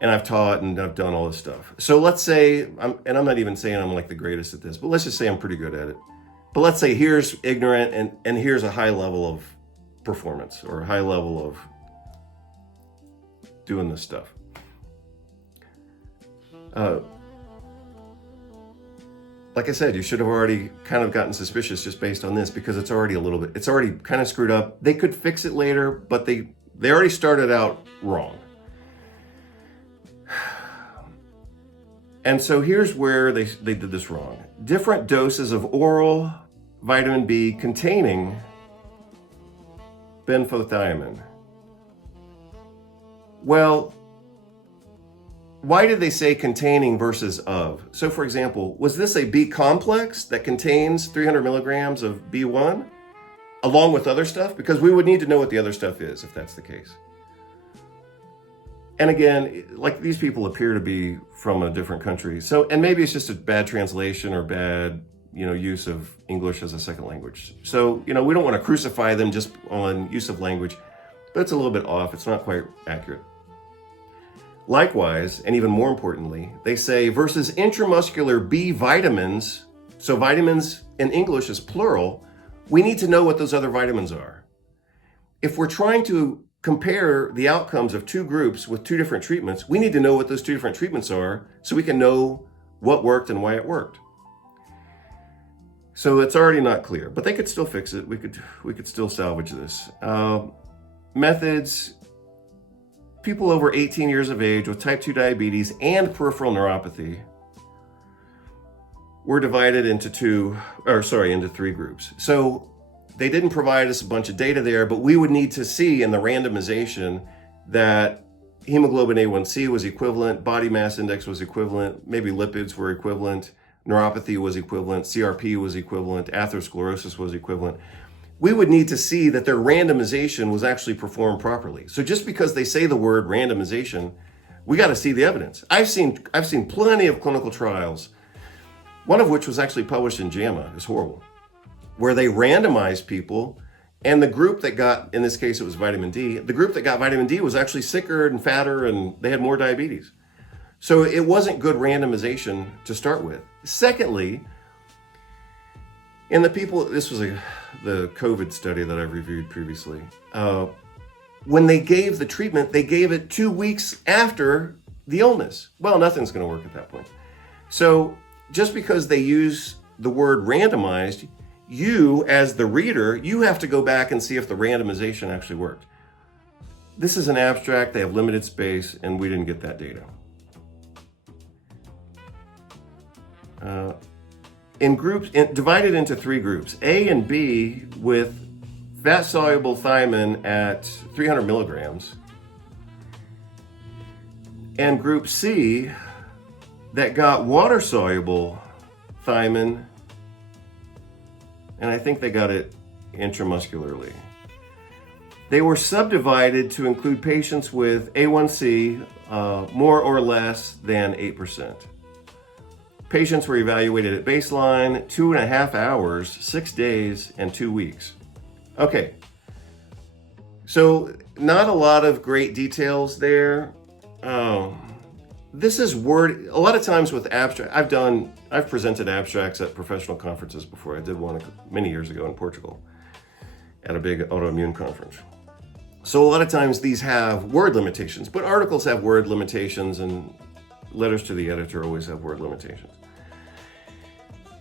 And I've taught and I've done all this stuff. So let's say, I'm not even saying I'm like the greatest at this, but let's just say I'm pretty good at it. But let's say here's ignorant and here's a high level of performance or a high level of doing this stuff. Like I said, you should have already kind of gotten suspicious just based on this, because it's already kind of screwed up. They could fix it later, but they already started out wrong. And so here's where they did this wrong. Different doses of oral vitamin B containing benfotiamine. Well, why did they say containing versus of? So for example, was this a B complex that contains 300 milligrams of B1 along with other stuff? Because we would need to know what the other stuff is if that's the case. And again, like these people appear to be from a different country. So, and maybe it's just a bad translation or bad, use of English as a second language. So, we don't want to crucify them just on use of language, but it's a little bit off. It's not quite accurate. Likewise, and even more importantly, they say versus intramuscular B vitamins, so vitamins in English is plural, we need to know what those other vitamins are. If we're trying to compare the outcomes of two groups with two different treatments, we need to know what those two different treatments are so we can know what worked and why it worked. So it's already not clear, but they could still fix it. We could still salvage this. Methods: people over 18 years of age with type 2 diabetes and peripheral neuropathy were divided into three groups. So they didn't provide us a bunch of data there, but we would need to see in the randomization that hemoglobin A1C was equivalent, body mass index was equivalent, maybe lipids were equivalent, neuropathy was equivalent, CRP was equivalent, atherosclerosis was equivalent. We would need to see that their randomization was actually performed properly. So just because they say the word randomization, we got to see the evidence. I've seen plenty of clinical trials, one of which was actually published in JAMA, it's horrible, where they randomized people, and the group that got, in this case it was vitamin D, the group that got vitamin D was actually sicker and fatter and they had more diabetes. So it wasn't good randomization to start with. Secondly, in the people, this was the COVID study that I've reviewed previously, when they gave the treatment, they gave it 2 weeks after the illness. Well, nothing's going to work at that point. So just because they use the word randomized, you as the reader, you have to go back and see if the randomization actually worked. This is an abstract, they have limited space, and we didn't get that data. Divided into three groups, A and B with fat-soluble thiamine at 300 milligrams, and group C that got water-soluble thiamine, and I think they got it intramuscularly. They were subdivided to include patients with A1C more or less than 8%. Patients were evaluated at baseline, 2.5 hours, 6 days, and 2 weeks. Okay, so not a lot of great details there. This is word, a lot of times with abstract, I've presented abstracts at professional conferences before. I did one many years ago in Portugal at a big autoimmune conference. So a lot of times these have word limitations, but articles have word limitations and letters to the editor always have word limitations.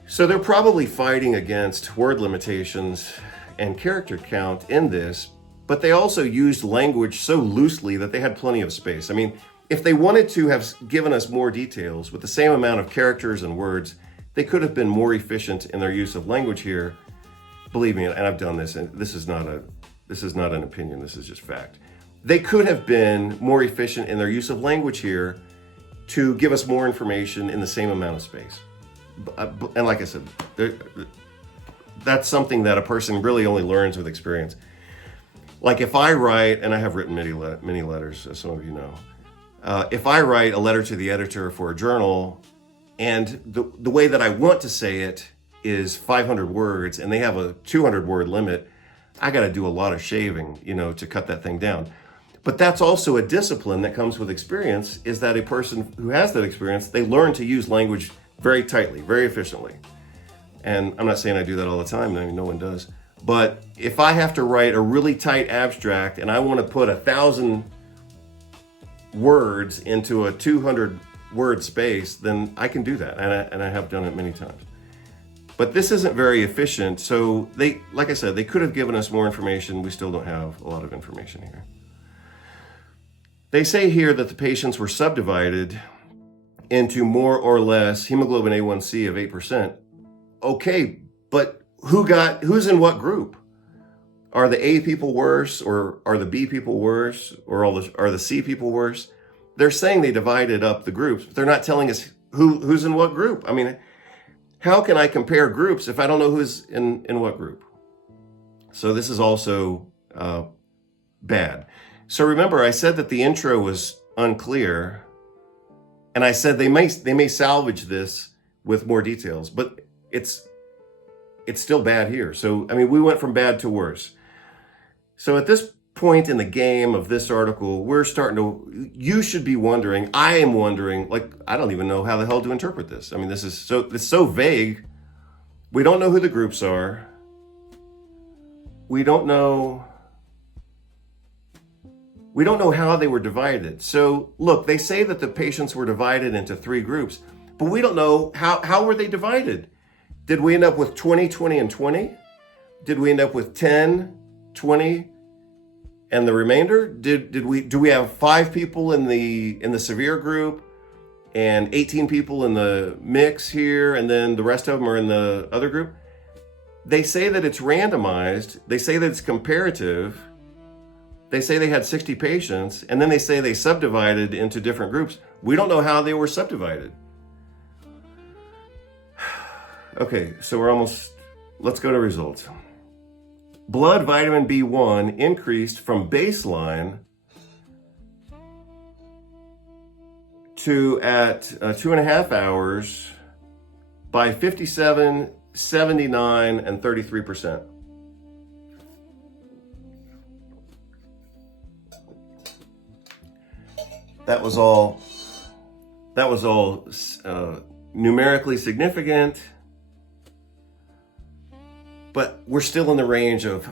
So they're probably fighting against word limitations and character count in this, but they also used language so loosely that they had plenty of space. I mean, if they wanted to have given us more details with the same amount of characters and words, they could have been more efficient in their use of language here. Believe me, and I've done this, and this is not an opinion, this is just fact. They could have been more efficient in their use of language here to give us more information in the same amount of space. And like I said, that's something that a person really only learns with experience. Like if I write, and I have written many letters, as some of you know, if I write a letter to the editor for a journal, and the way that I want to say it is 500 words, and they have a 200 word limit, I got to do a lot of shaving, to cut that thing down. But that's also a discipline that comes with experience, is that a person who has that experience, they learn to use language very tightly, very efficiently. And I'm not saying I do that all the time, I mean, no one does. But if I have to write a really tight abstract and I want to put 1,000 words into a 200 word space, then I can do that. And I have done it many times. But this isn't very efficient. So like I said, they could have given us more information. We still don't have a lot of information here. They say here that the patients were subdivided into more or less hemoglobin A1C of 8%. Okay, but who's in what group? Are the A people worse, or are the B people worse, or are the C people worse? They're saying they divided up the groups, but they're not telling us who's in what group. I mean, how can I compare groups if I don't know who's in what group? So this is also bad. So remember, I said that the intro was unclear. And I said they may salvage this with more details, but it's still bad here. So, I mean, we went from bad to worse. So at this point in the game of this article, you should be wondering, I am wondering, like, I don't even know how the hell to interpret this. I mean, it's so vague. We don't know who the groups are. We don't know how they were divided. So look, they say that the patients were divided into 3 groups, but we don't know how were they divided. Did we end up with 20, 20, and 20? Did we end up with 10, 20, and the remainder? Do we have 5 people in the severe group and 18 people in the mix here, and then the rest of them are in the other group? They say that it's randomized. They say that it's comparative. They say they had 60 patients, and then they say they subdivided into different groups. We don't know how they were subdivided. Okay, so let's go to results. Blood vitamin B1 increased from baseline to at 2.5 hours by 57, 79, and 33%. That was all numerically significant, but we're still in the range of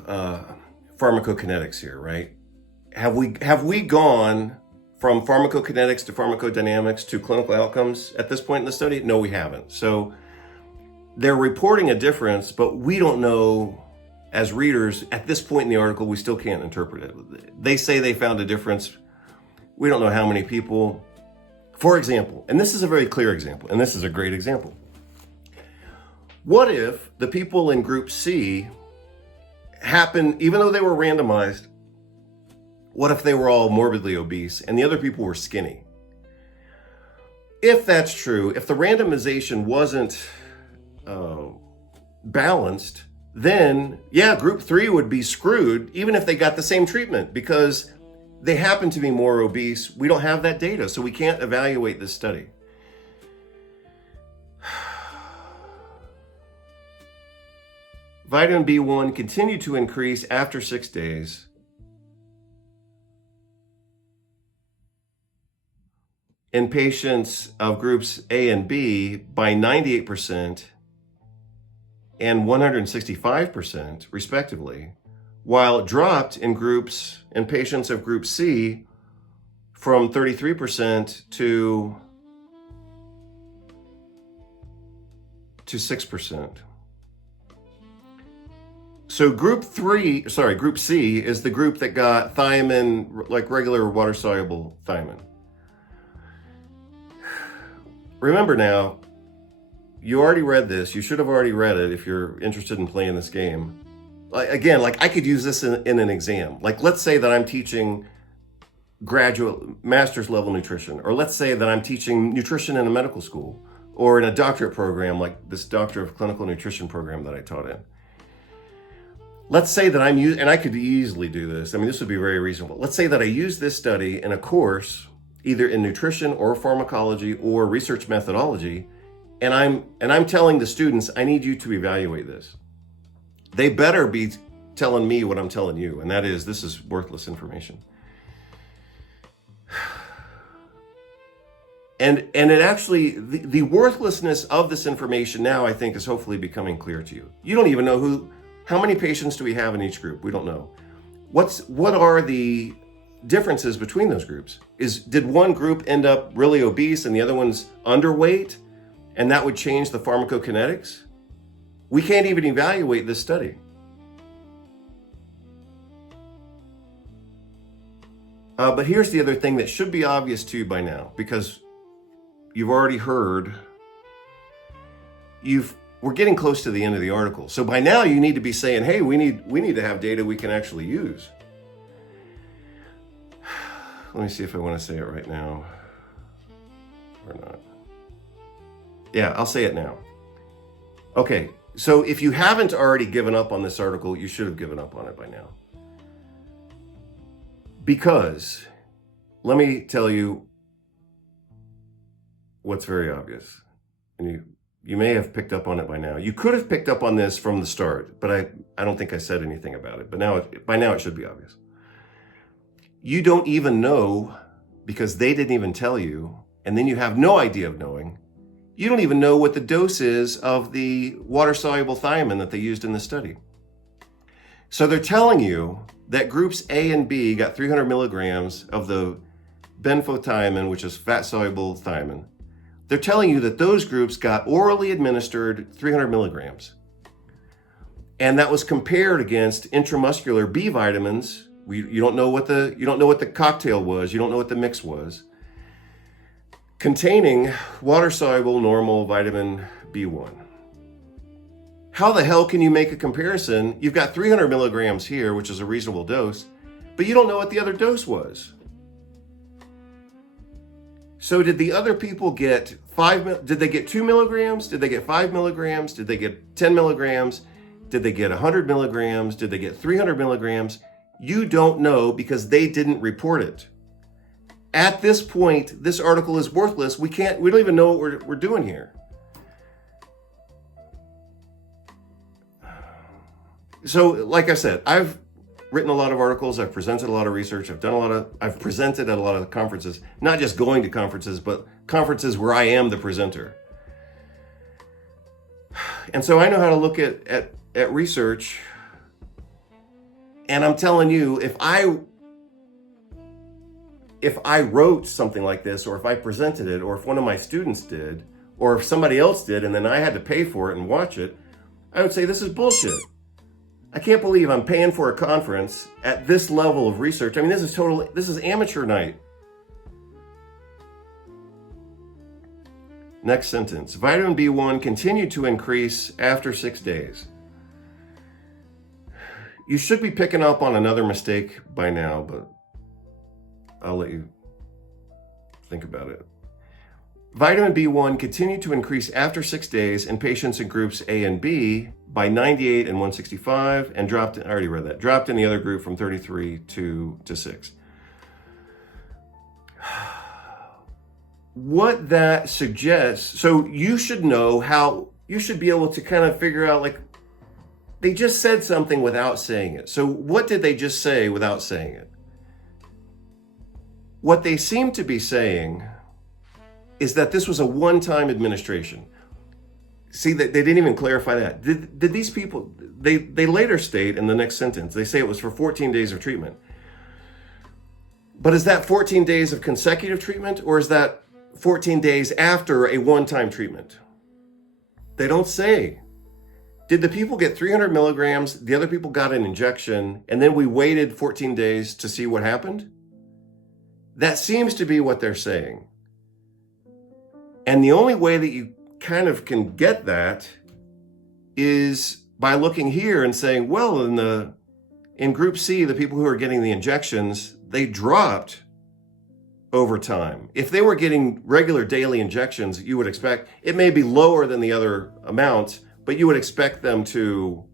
pharmacokinetics here, right? Have we gone from pharmacokinetics to pharmacodynamics to clinical outcomes at this point in the study? No, we haven't. So they're reporting a difference, but we don't know, as readers, at this point in the article, we still can't interpret it. They say they found a difference. We don't know how many people. For example, and this is a very clear example, and this is a great example. What if the people in group C happened, even though they were randomized, what if they were all morbidly obese and the other people were skinny? If that's true, if the randomization wasn't balanced, then yeah, group 3 would be screwed even if they got the same treatment, because they happen to be more obese. We don't have that data, so we can't evaluate this study. Vitamin B1 continued to increase after 6 days. In patients of groups A and B by 98% and 165% respectively, while it dropped in patients of group C from 33% to 6%. So group C is the group that got thiamine, like regular water-soluble thiamine. Remember now, you already read this. You should have already read it if you're interested in playing this game. Again, I could use this in an exam. Like, let's say that I'm teaching graduate master's level nutrition, or let's say that I'm teaching nutrition in a medical school or in a doctorate program, like this Doctor of Clinical Nutrition program that I taught in. Let's say that and I could easily do this. I mean, this would be very reasonable. Let's say that I use this study in a course, either in nutrition or pharmacology or research methodology, and I'm telling the students, I need you to evaluate this. They better be telling me what I'm telling you, and that is, this is worthless information. And it actually, the worthlessness of this information now, I think, is hopefully becoming clear to you. You don't even know how many patients do we have in each group? We don't know. What are the differences between those groups? Did one group end up really obese and the other one's underweight, and that would change the pharmacokinetics? We can't even evaluate this study. But here's the other thing that should be obvious to you by now, because you've already heard, we're getting close to the end of the article. So by now you need to be saying, hey, we need to have data we can actually use. Let me see if I want to say it right now or not. Yeah, I'll say it now. Okay, so if you haven't already given up on this article, you should have given up on it by now. Because let me tell you what's very obvious. And you may have picked up on it by now. You could have picked up on this from the start, but I don't think I said anything about it. But by now it should be obvious. You don't even know, because they didn't even tell you, and then you have no idea of knowing. You don't even know what the dose is of the water-soluble thiamine that they used in the study. So they're telling you that groups A and B got 300 milligrams of the benfotiamine, which is fat-soluble thiamine. They're telling you that those groups got orally administered 300 milligrams. And that was compared against intramuscular B vitamins. You don't know what the cocktail was. You don't know what the mix was. Containing water-soluble normal vitamin B1. How the hell can you make a comparison? You've got 300 milligrams here, which is a reasonable dose, but you don't know what the other dose was. So did the other people get did they get 2 milligrams? Did they get 5 milligrams? Did they get 10 milligrams? Did they get 100 milligrams? Did they get 300 milligrams? You don't know, because they didn't report it. At this point, this article is worthless. We don't even know what we're doing here. So, like I said, I've written a lot of articles, I've presented a lot of research, I've presented at a lot of conferences, not just going to conferences, but conferences where I am the presenter. And so I know how to look at research, and I'm telling you, if I wrote something like this, or if I presented it, or if one of my students did, or if somebody else did, and then I had to pay for it and watch it, I would say this is bullshit. I can't believe I'm paying for a conference at this level of research. I mean, this is amateur night. Next sentence. Vitamin B1 continued to increase after 6 days. You should be picking up on another mistake by now, but I'll let you think about it. Vitamin B1 continued to increase after 6 days in patients in groups A and B by 98 and 165, and dropped in the other group from 33 to 6. What that suggests, so you should know how, you should be able to kind of figure out, like, they just said something without saying it. So what did they just say without saying it? What they seem to be saying is that this was a one-time administration. See, they didn't even clarify that. Did these people, they later state in the next sentence, they say it was for 14 days of treatment. But is that 14 days of consecutive treatment, or is that 14 days after a one-time treatment? They don't say. Did the people get 300 milligrams, the other people got an injection, and then we waited 14 days to see what happened? That seems to be what they're saying. And the only way that you kind of can get that is by looking here and saying, well, in group C, the people who are getting the injections, they dropped over time. If they were getting regular daily injections, you would expect it may be lower than the other amounts, but you would expect them to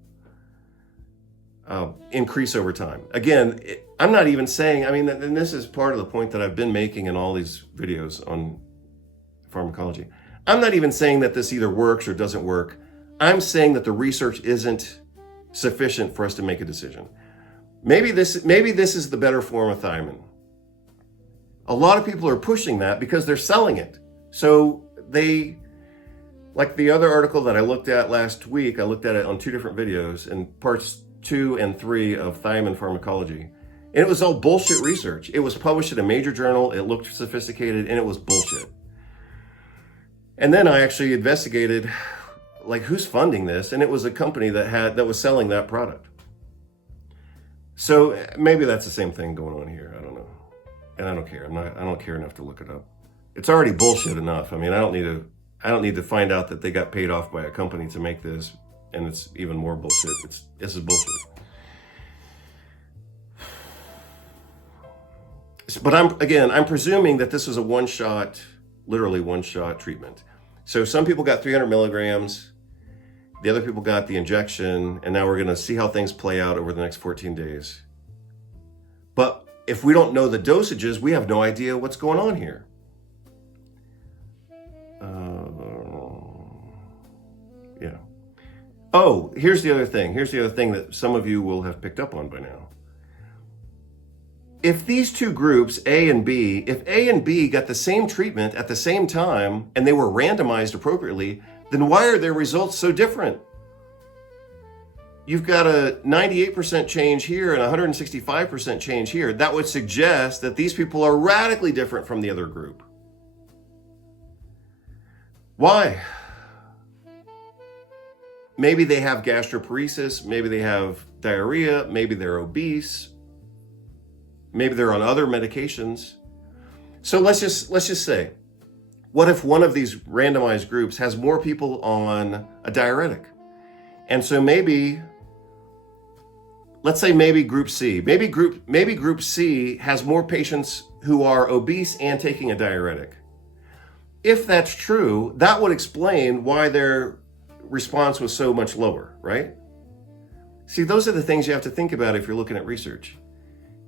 increase over time. Again, I'm not even saying, I mean, and this is part of the point that I've been making in all these videos on pharmacology. I'm not even saying that this either works or doesn't work. I'm saying that the research isn't sufficient for us to make a decision. Maybe this is the better form of thiamine. A lot of people are pushing that because they're selling it. So they, like the other article that I looked at last week, I looked at it on 2 different videos in parts 2 and 3 of Thiamine Pharmacology. And it was all bullshit research. It was published in a major journal. It looked sophisticated, and it was bullshit. And then I actually investigated, like, who's funding this, and it was a company that was selling that product. So maybe that's the same thing going on here. I don't know, and I don't care. I don't care enough to look it up. It's already bullshit enough. I mean, I don't need to find out that they got paid off by a company to make this, and it's even more bullshit. This is bullshit. But I'm presuming that this was a literally one-shot treatment. So some people got 300 milligrams, the other people got the injection, and now we're going to see how things play out over the next 14 days. But if we don't know the dosages, we have no idea what's going on here. Yeah. Oh, here's the other thing. Here's the other thing that some of you will have picked up on by now. If these two groups, A and B, if A and B got the same treatment at the same time and they were randomized appropriately, then why are their results so different? You've got a 98% change here and 165% change here. That would suggest that these people are radically different from the other group. Why? Maybe they have gastroparesis, maybe they have diarrhea, maybe they're obese, maybe they're on other medications. So let's just say, what if one of these randomized groups has more people on a diuretic? And so maybe, let's say maybe group C, maybe group C has more patients who are obese and taking a diuretic. If that's true, that would explain why their response was so much lower, right? See, those are the things you have to think about if you're looking at research.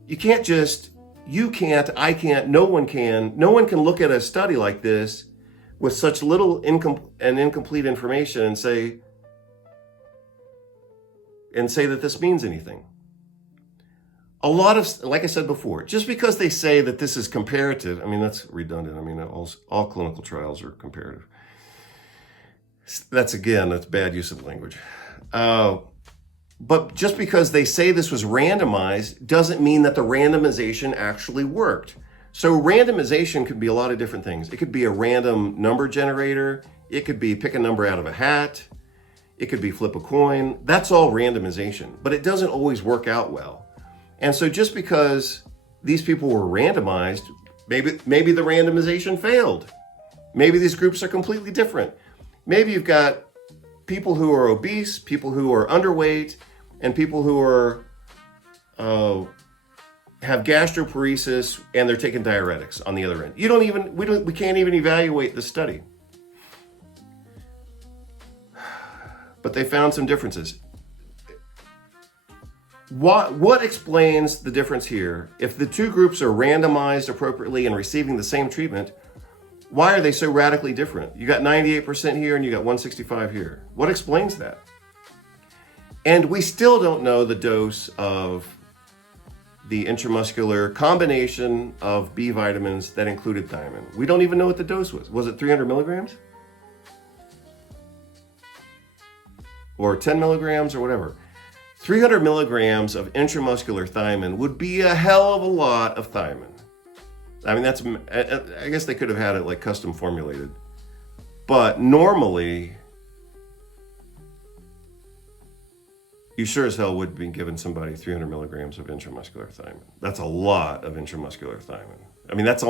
You can't, I can't, no one can look at a study like this with such little incomplete information and say that this means anything. A lot of, like I said before, just because they say that this is comparative, I mean, that's redundant. I mean, all clinical trials are comparative. That's bad use of language. But just because they say this was randomized doesn't mean that the randomization actually worked. So randomization could be a lot of different things. It could be a random number generator. It could be pick a number out of a hat. It could be flip a coin. That's all randomization, but it doesn't always work out well. And so just because these people were randomized, maybe the randomization failed. Maybe these groups are completely different. Maybe you've got people who are obese, people who are underweight, and people who are have gastroparesis and they're taking diuretics on the other end. We can't even evaluate the study. But they found some differences. What explains the difference here? If the two groups are randomized appropriately and receiving the same treatment, why are they so radically different? You got 98% here and you got 165 here. What explains that? And we still don't know the dose of the intramuscular combination of B vitamins that included thiamine. We don't even know what the dose was. Was it 300 milligrams? Or 10 milligrams or whatever? 300 milligrams of intramuscular thiamine would be a hell of a lot of thiamine. I mean, I guess they could have had it like custom formulated. But normally, you sure as hell would be giving somebody 300 milligrams of intramuscular thiamine. That's a lot of intramuscular thiamine. I mean, that's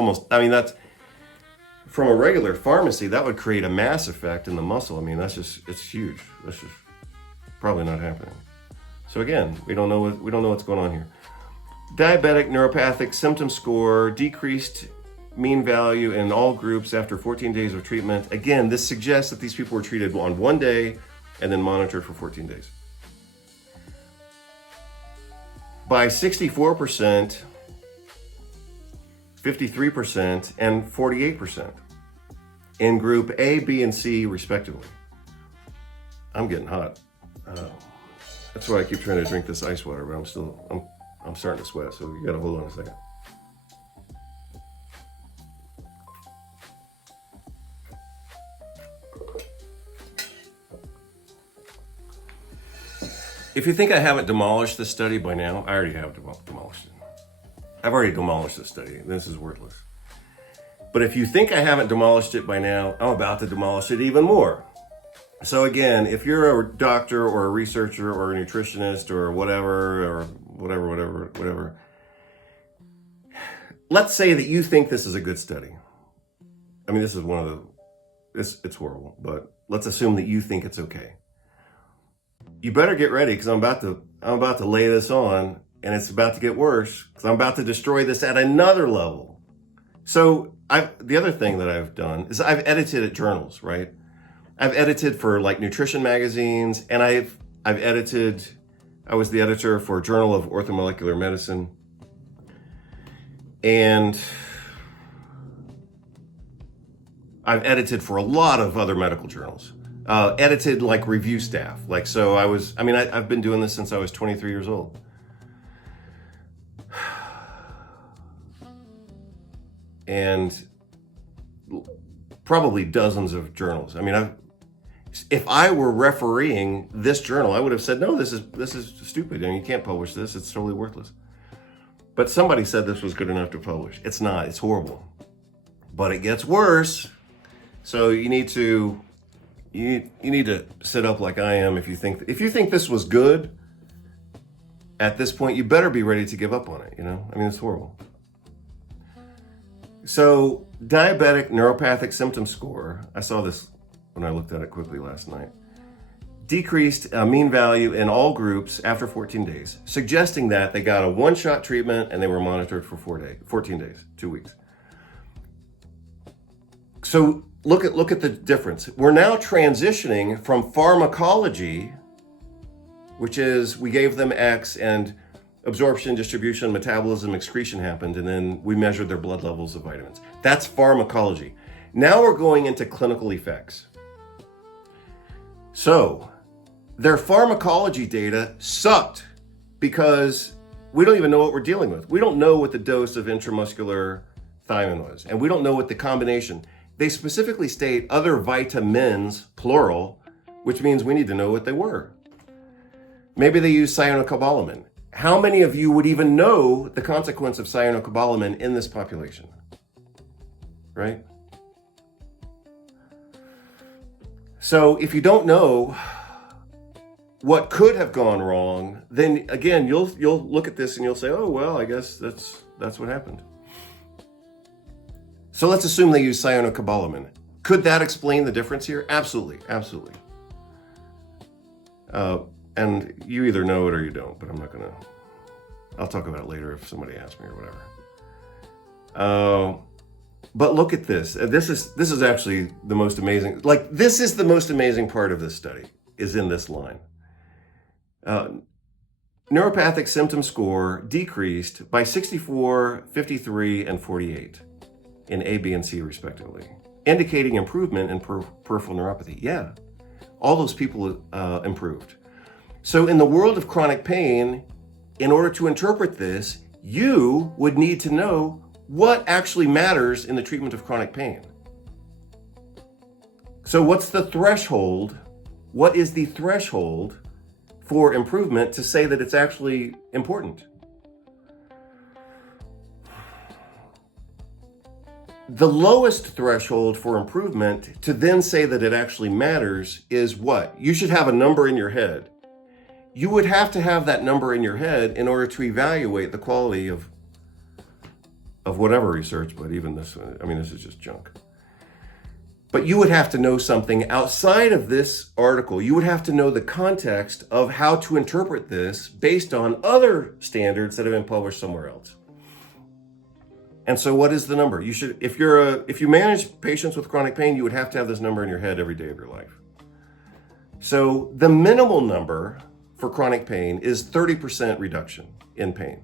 from a regular pharmacy, that would create a mass effect in the muscle. I mean, it's huge. That's just probably not happening. So again, we don't know what's going on here. Diabetic neuropathic symptom score decreased mean value in all groups after 14 days of treatment. Again, this suggests that these people were treated on one day and then monitored for 14 days. By 64%, 53%, and 48% in group A, B, and C, respectively. I'm getting hot. That's why I keep trying to drink this ice water, but I'm starting to sweat, so you gotta hold on a second. If you think I haven't demolished this study by now, I already have demolished it. I've already demolished this study. This is worthless. But if you think I haven't demolished it by now, I'm about to demolish it even more. So again, if you're a doctor or a researcher or a nutritionist or whatever, let's say that you think this is a good study. I mean, this is it's horrible, but let's assume that you think it's okay. You better get ready because I'm about to lay this on and it's about to get worse because I'm about to destroy this at another level. So the other thing that I've done is I've edited at journals, right? I've edited for like nutrition magazines, and I was the editor for Journal of Orthomolecular Medicine. And I've edited for a lot of other medical journals. Edited like review staff. I've been doing this since I was 23 years old. And probably dozens of journals. If I were refereeing this journal, I would have said, no, this is stupid. You can't publish this. It's totally worthless. But somebody said this was good enough to publish. It's not. It's horrible. But it gets worse. So you need to sit up like I am. If you think this was good, at this point, you better be ready to give up on it. It's horrible. So diabetic neuropathic symptom score, I saw this when I looked at it quickly last night, decreased a mean value in all groups after 14 days, suggesting that they got a one-shot treatment and they were monitored for 14 days, 2 weeks. So look at the difference. We're now transitioning from pharmacology, which is we gave them X and absorption, distribution, metabolism, excretion happened, and then we measured their blood levels of vitamins. That's pharmacology. Now we're going into clinical effects. So their pharmacology data sucked because we don't even know what we're dealing with. We don't know what the dose of intramuscular thiamine was, and we don't know what the combination. They specifically state other vitamins, plural, which means we need to know what they were. Maybe they use cyanocobalamin. How many of you would even know the consequence of cyanocobalamin in this population? Right? So if you don't know what could have gone wrong, then again, you'll look at this and you'll say, oh, well, I guess that's what happened. So let's assume they use cyanocobalamin. Could that explain the difference here? Absolutely, absolutely. And you either know it or you don't, but I'll talk about it later if somebody asks me or whatever. But look at this. This is actually the most amazing, this is the most amazing part of this study, is in this line. Neuropathic symptom score decreased by 64, 53, and 48 in A, B, and C respectively, indicating improvement in peripheral neuropathy. Yeah, all those people improved. So in the world of chronic pain, in order to interpret this, you would need to know what actually matters in the treatment of chronic pain. So what's the threshold? What is the threshold for improvement to say that it's actually important? The lowest threshold for improvement to then say that it actually matters is what? You should have a number in your head. You would have to have that number in your head in order to evaluate the quality of whatever research, but even this, this is just junk. But you would have to know something outside of this article. You would have to know the context of how to interpret this based on other standards that have been published somewhere else. And so what is the number? You should, if you manage patients with chronic pain, you would have to have this number in your head every day of your life. So the minimal number for chronic pain is 30% reduction in pain.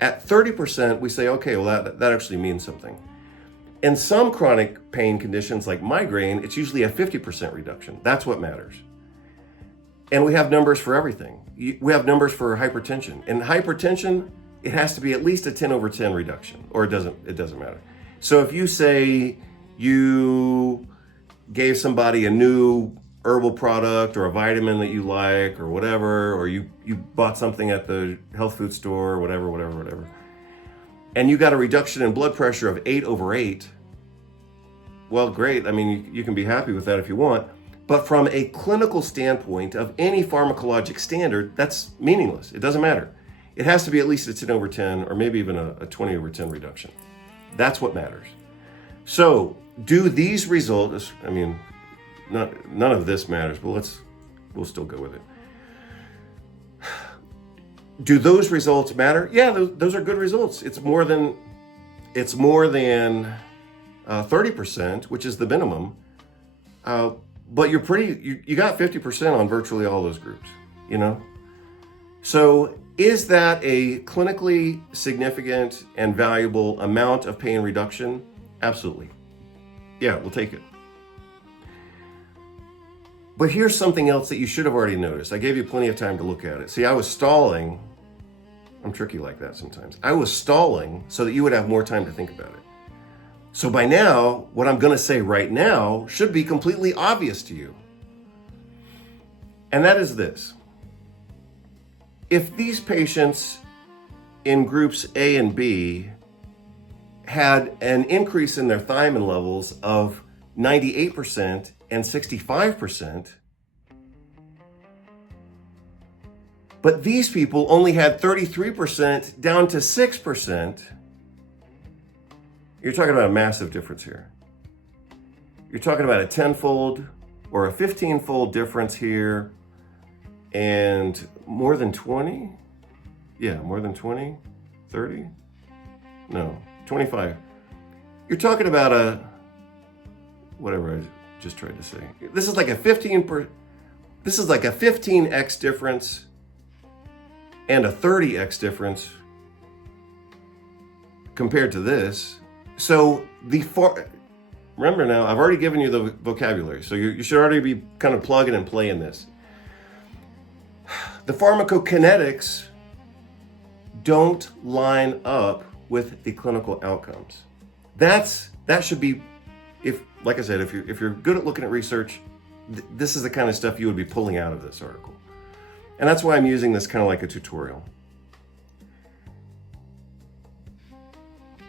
At 30%, we say, okay, well, that actually means something. In some chronic pain conditions like migraine, it's usually a 50% reduction. That's what matters. And we have numbers for everything. We have numbers for hypertension. In hypertension, it has to be at least a 10/10 reduction, or it doesn't matter. So if you say you gave somebody a new herbal product or a vitamin that you like or whatever, or you bought something at the health food store or whatever, and you got a reduction in blood pressure of 8/8, well, great. You can be happy with that if you want. But from a clinical standpoint of any pharmacologic standard, that's meaningless. It doesn't matter. It has to be at least a 10/10 or maybe even a 20/10 reduction. That's what matters. So do these results, none of this matters, but we'll still go with it. Do those results matter? Yeah, those are good results. It's more than 30%, which is the minimum. But you got 50% on virtually all those groups, So Is that a clinically significant and valuable amount of pain reduction? Absolutely. Yeah, we'll take it. But here's something else that you should have already noticed. I gave you plenty of time to look at it. See, I was stalling. I'm tricky like that sometimes. I was stalling so that you would have more time to think about it. So by now, what I'm going to say right now should be completely obvious to you. And that is this. If these patients in groups A and B had an increase in their thiamine levels of 98% and 65%, but these people only had 33% down to 6%, you're talking about a massive difference here. You're talking about a 10-fold or a 15-fold difference here, and more than 20? Yeah, more than 20? 30? No, 25. You're talking about a, whatever I just tried to say. This is like a 15x difference and a 30x difference compared to this. So remember now, I've already given you the vocabulary, so you should already be kind of plugging and playing this. The pharmacokinetics don't line up with the clinical outcomes. That should be, like I said, if you're good at looking at research, this is the kind of stuff you would be pulling out of this article. And that's why I'm using this kind of like a tutorial.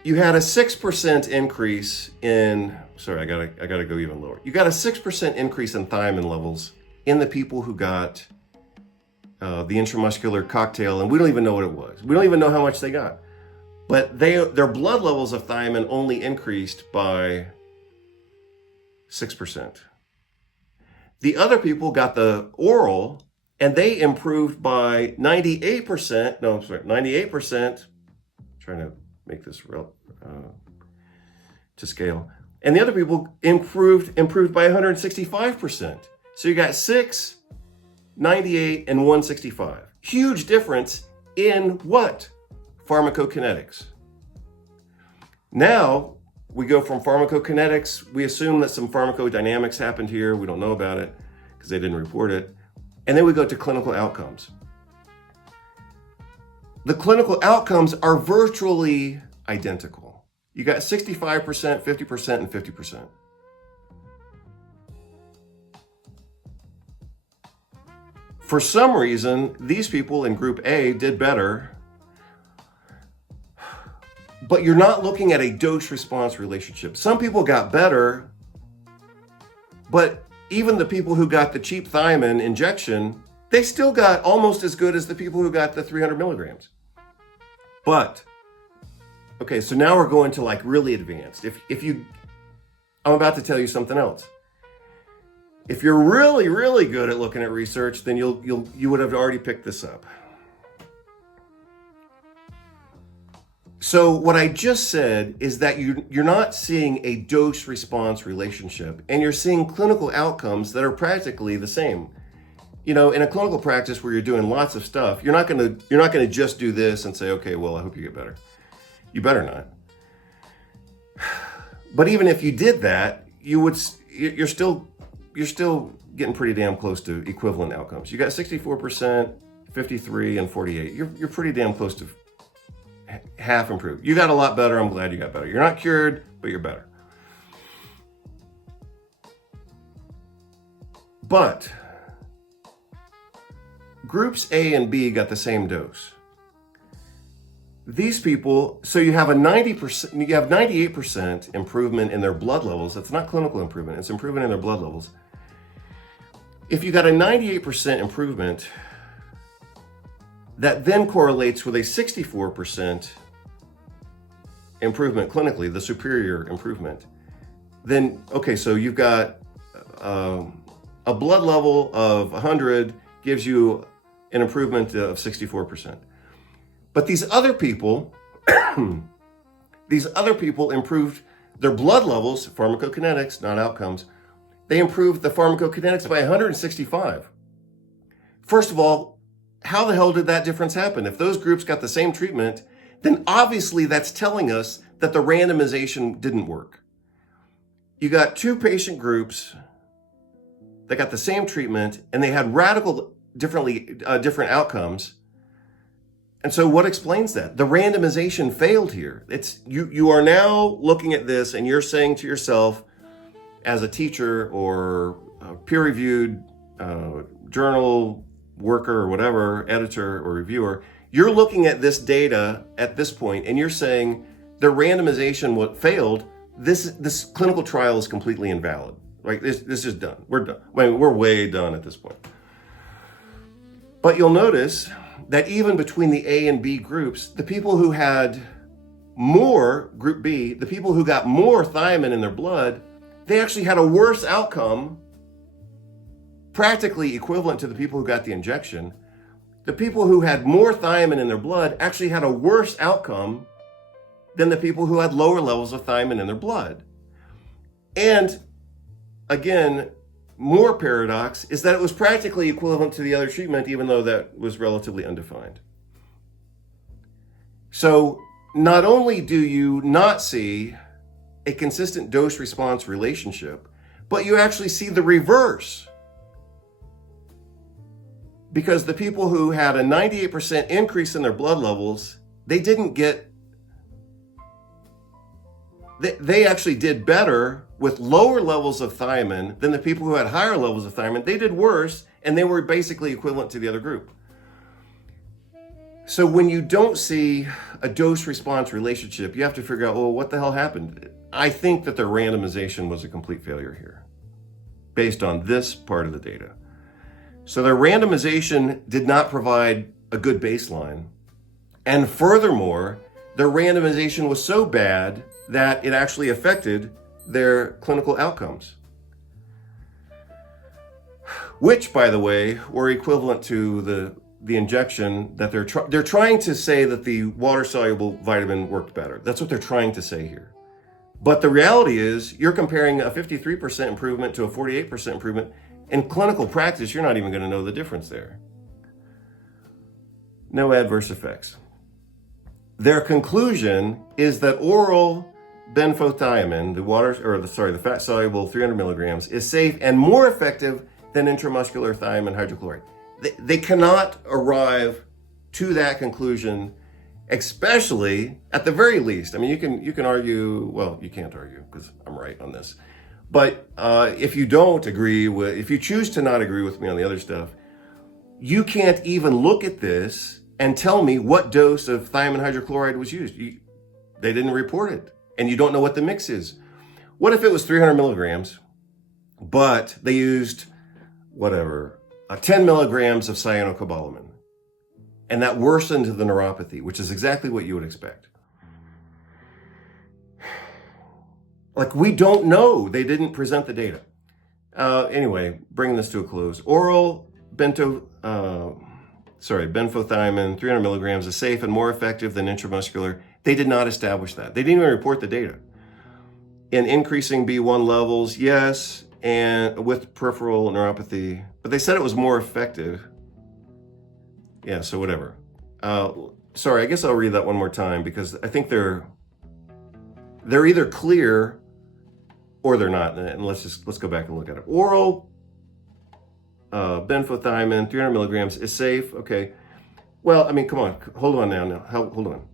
You had a 6% increase in, sorry, I gotta go even lower. You got a 6% increase in thiamine levels in the people who got the intramuscular cocktail, and we don't even know what it was. We don't even know how much they got. But their blood levels of thiamine only increased by 6%. The other people got the oral, and they improved by 98%. No, I'm sorry, 98%. Trying to make this real to scale. And the other people improved by 165%. So you got 6, 98, and 165. Huge difference in what? Pharmacokinetics. Now we go from pharmacokinetics. We assume that some pharmacodynamics happened here. We don't know about it because they didn't report it. And then we go to clinical outcomes. The clinical outcomes are virtually identical. You got 65%, 50%, and 50%. For some reason, these people in group A did better, but you're not looking at a dose-response relationship. Some people got better, but even the people who got the cheap thiamine injection, they still got almost as good as the people who got the 300 milligrams. But, okay, so now we're going to like really advanced. I'm about to tell you something else. If you're really, really good at looking at research, then you would have already picked this up. So what I just said is that you're not seeing a dose-response relationship, and you're seeing clinical outcomes that are practically the same. You know, in a clinical practice where you're doing lots of stuff, you're not gonna just do this and say, okay, well, I hope you get better. You better not. But even if you did that, you're still getting pretty damn close to equivalent outcomes. You got 64%, 53, and 48. You're pretty damn close to half improved. You got a lot better. I'm glad you got better. You're not cured, but you're better. But groups A and B got the same dose. These people, so you have 98% improvement in their blood levels. That's not clinical improvement, it's improvement in their blood levels. If you got a 98% improvement, that then correlates with a 64% improvement clinically, the superior improvement. Then, okay, so you've got a blood level of 100 gives you an improvement of 64%. But these other people, improved their blood levels, pharmacokinetics, not outcomes. They improved the pharmacokinetics by 165. First of all, how the hell did that difference happen? If those groups got the same treatment, then obviously that's telling us that the randomization didn't work. You got two patient groups that got the same treatment and they had different outcomes. And so what explains that? The randomization failed here. You are now looking at this and you're saying to yourself, as a teacher or a peer-reviewed journal worker or whatever, editor or reviewer, you're looking at this data at this point and you're saying the randomization failed. This clinical trial is completely invalid. Like this is done. We're done. We're way done at this point. But you'll notice that even between the A and B groups, the people who had more, group B, the people who got more thiamine in their blood, they actually had a worse outcome, practically equivalent to the people who got the injection. The people who had more thiamine in their blood actually had a worse outcome than the people who had lower levels of thiamine in their blood. And again, more paradox is that it was practically equivalent to the other treatment, even though that was relatively undefined. So not only do you not see a consistent dose-response relationship, but you actually see the reverse. Because the people who had a 98% increase in their blood levels, they actually did better with lower levels of thiamine than the people who had higher levels of thiamine. They did worse, and they were basically equivalent to the other group. So when you don't see a dose-response relationship, you have to figure out, well, what the hell happened? I think that their randomization was a complete failure here, based on this part of the data. So their randomization did not provide a good baseline. And furthermore, their randomization was so bad that it actually affected their clinical outcomes, which, by the way, were equivalent to the injection that they're trying to say that the water-soluble vitamin worked better. That's what they're trying to say here. But the reality is you're comparing a 53% improvement to a 48% improvement. In clinical practice, you're not even going to know the difference there. No adverse effects. Their conclusion is that oral benfotiamine, the fat-soluble 300 milligrams, is safe and more effective than intramuscular thiamine hydrochloride. They cannot arrive to that conclusion, especially at the very least. I mean, you can argue. Well, you can't argue because I'm right on this. But if you choose to not agree with me on the other stuff, you can't even look at this and tell me what dose of thiamine hydrochloride was used. They didn't report it. And you don't know what the mix is. What if it was 300 milligrams, but they used, 10 milligrams of cyanocobalamin, and that worsened the neuropathy, which is exactly what you would expect. Like, we don't know. They didn't present the data. Anyway, bringing this to a close. Oral benfotiamine, 300 milligrams, is safe and more effective than intramuscular. They did not establish that. They didn't even report the data. In increasing B1 levels, yes, and with peripheral neuropathy, but they said it was more effective. Yeah, so whatever. Sorry, I guess I'll read that one more time because I think they're either clear or they're not. And let's go back and look at it. Oral benfotiamine, 300 milligrams, is safe. Okay. Well, I mean, come on, hold on now. Hold on.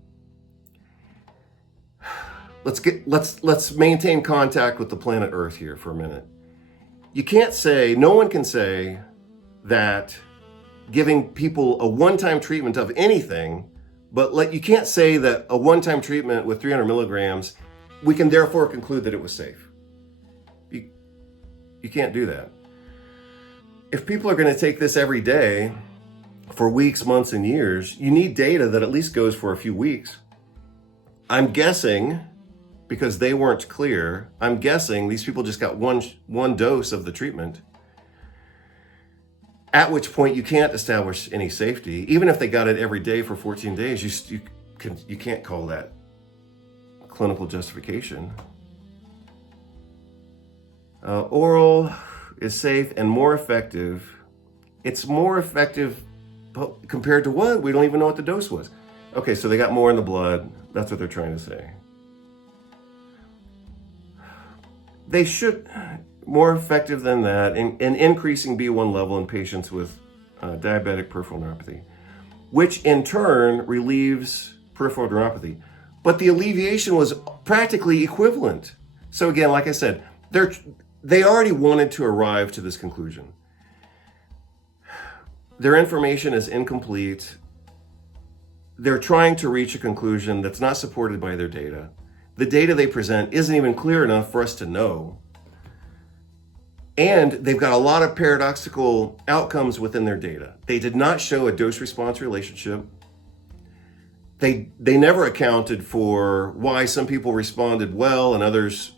Let's maintain contact with the planet Earth here for a minute. No one can say that giving people a one-time treatment of anything, but you can't say that a one-time treatment with 300 milligrams, we can therefore conclude that it was safe. You can't do that. If people are going to take this every day for weeks, months, and years, you need data that at least goes for a few weeks. I'm guessing, because they weren't clear, I'm guessing these people just got one dose of the treatment, at which point you can't establish any safety. Even if they got it every day for 14 days, you can't call that clinical justification. Oral is safe and more effective. It's more effective But compared to what? We don't even know what the dose was. Okay, so they got more in the blood. That's what they're trying to say. They should, more effective than that, in increasing B1 level in patients with diabetic peripheral neuropathy, which in turn relieves peripheral neuropathy. But the alleviation was practically equivalent. So again, like I said, they already wanted to arrive to this conclusion. Their information is incomplete. They're trying to reach a conclusion that's not supported by their data. The data they present isn't even clear enough for us to know. And they've got a lot of paradoxical outcomes within their data. They did not show a dose-response relationship. They never accounted for why some people responded well and others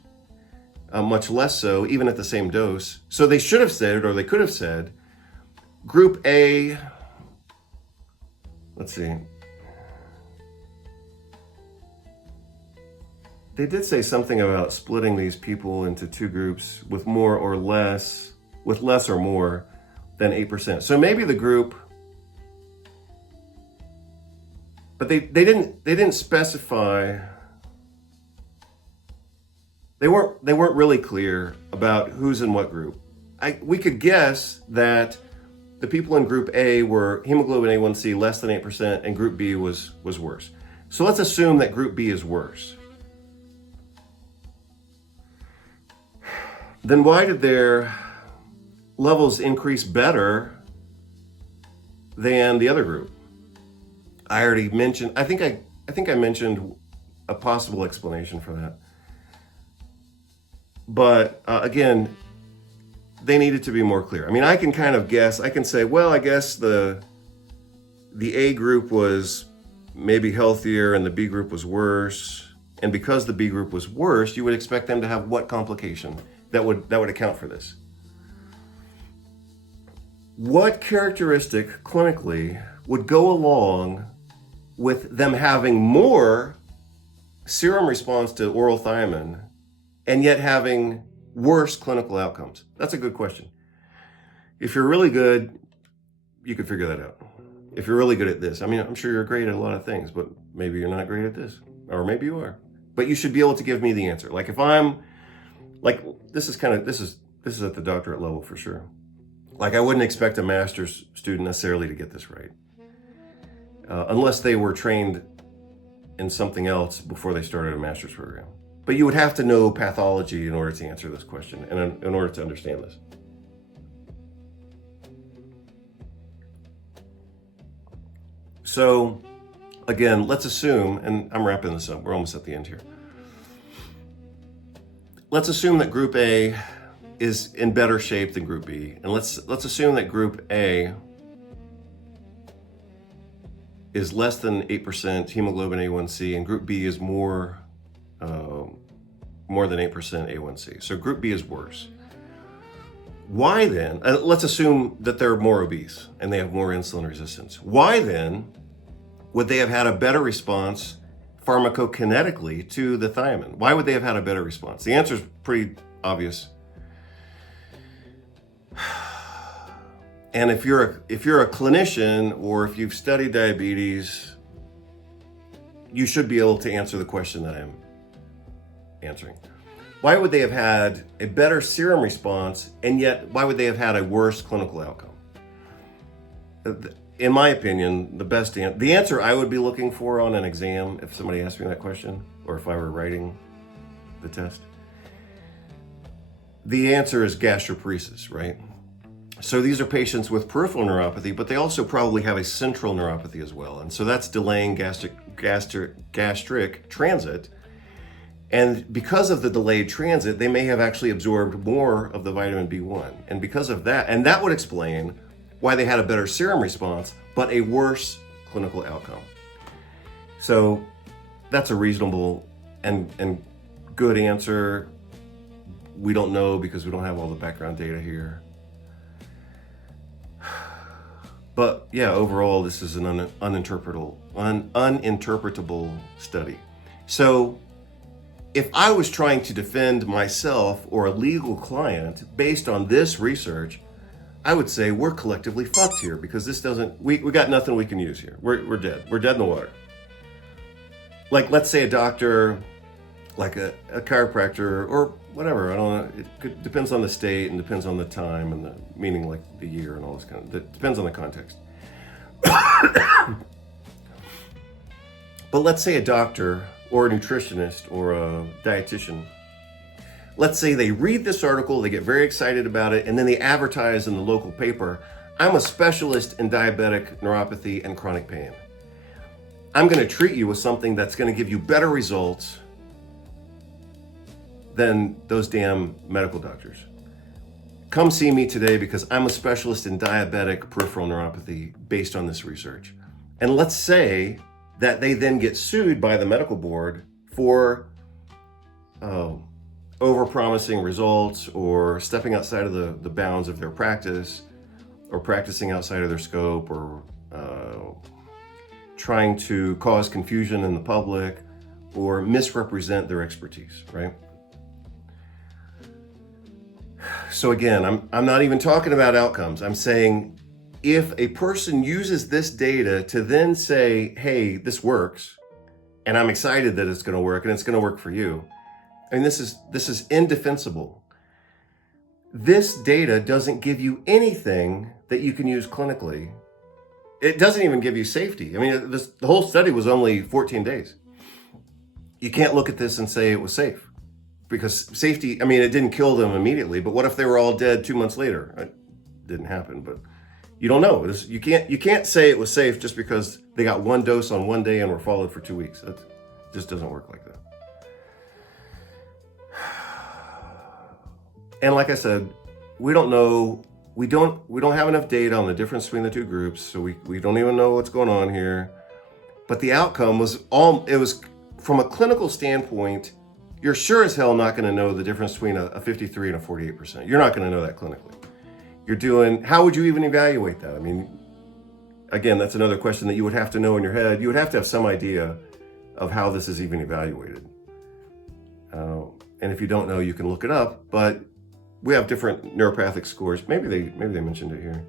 much less so, even at the same dose. So they should have said, or they could have said, Group A, let's see. They did say something about splitting these people into two groups with more or less, with less or more than 8%. So maybe the group, but they didn't specify. They weren't really clear about who's in what group. We could guess that the people in Group A were hemoglobin A1C less than 8%, and Group B was worse. So let's assume that Group B is worse. Then why did their levels increase better than the other group? I already mentioned, I think I mentioned a possible explanation for that. But again, they needed to be more clear. I mean, I can kind of guess. I can say, well, I guess the A group was maybe healthier and the B group was worse. And because the B group was worse, you would expect them to have what complication that would account for this? What characteristic clinically would go along with them having more serum response to oral thiamine and yet having worse clinical outcomes? That's a good question. If you're really good, you could figure that out. If you're really good at this, I mean, I'm sure you're great at a lot of things, but maybe you're not great at this, or maybe you are. But you should be able to give me the answer. Like if I'm, like this is at the doctorate level for sure. Like I wouldn't expect a master's student necessarily to get this right, unless they were trained in something else before they started a master's program. But you would have to know pathology in order to answer this question and in order to understand this. So again, let's assume, and I'm wrapping this up, we're almost at the end here. Let's assume that Group A is in better shape than Group B. And let's assume that Group A is less than 8% hemoglobin A1C and Group B is more than 8% A1C. So Group B is worse. Why then, let's assume that they're more obese and they have more insulin resistance. Why then would they have had a better response pharmacokinetically to the thiamine? Why would they have had a better response? The answer is pretty obvious. And if you're a clinician or if you've studied diabetes, you should be able to answer the question that I'm answering. Why would they have had a better serum response and yet why would they have had a worse clinical outcome? In my opinion, the answer I would be looking for on an exam if somebody asked me that question or if I were writing the test, the answer is gastroparesis, right? So these are patients with peripheral neuropathy, but they also probably have a central neuropathy as well. And so that's delaying gastric transit. And because of the delayed transit, they may have actually absorbed more of the vitamin B1. And because of that, and that would explain why they had a better serum response, but a worse clinical outcome. So that's a reasonable and good answer. We don't know because we don't have all the background data here. But yeah, overall, this is an uninterpretable study. So if I was trying to defend myself or a legal client based on this research, I would say we're collectively fucked here, because this doesn't, we got nothing we can use here. We're dead. We're dead in the water. Like, let's say a doctor, like a chiropractor or whatever, I don't know, depends on the state and depends on the time and the meaning, like the year and all this kind of, it depends on the context. But let's say a doctor or a nutritionist or a dietitian, let's say they read this article, they get very excited about it, and then they advertise in the local paper, I'm a specialist in diabetic neuropathy and chronic pain. I'm going to treat you with something that's going to give you better results than those damn medical doctors. Come see me today because I'm a specialist in diabetic peripheral neuropathy based on this research. And let's say that they then get sued by the medical board for overpromising results or stepping outside of the bounds of their practice, or practicing outside of their scope, or trying to cause confusion in the public or misrepresent their expertise, right? So again, I'm not even talking about outcomes. I'm saying if a person uses this data to then say, hey, this works, and I'm excited that it's going to work, and it's going to work for you. I mean, this is indefensible. This data doesn't give you anything that you can use clinically. It doesn't even give you safety. I mean, the whole study was only 14 days. You can't look at this and say it was safe, because safety, I mean, it didn't kill them immediately, but what if they were all dead 2 months later? It didn't happen, but you don't know. You can't say it was safe just because they got one dose on one day and were followed for 2 weeks. That just doesn't work like that. And like I said, we don't know. We don't have enough data on the difference between the two groups, so we don't even know what's going on here. But the outcome was from a clinical standpoint, you're sure as hell not going to know the difference between a 53 and a 48%. You're not going to know that clinically. How would you even evaluate that? I mean, again, that's another question that you would have to know in your head. You would have to have some idea of how this is even evaluated. And if you don't know, you can look it up, but we have different neuropathic scores. Maybe they mentioned it here.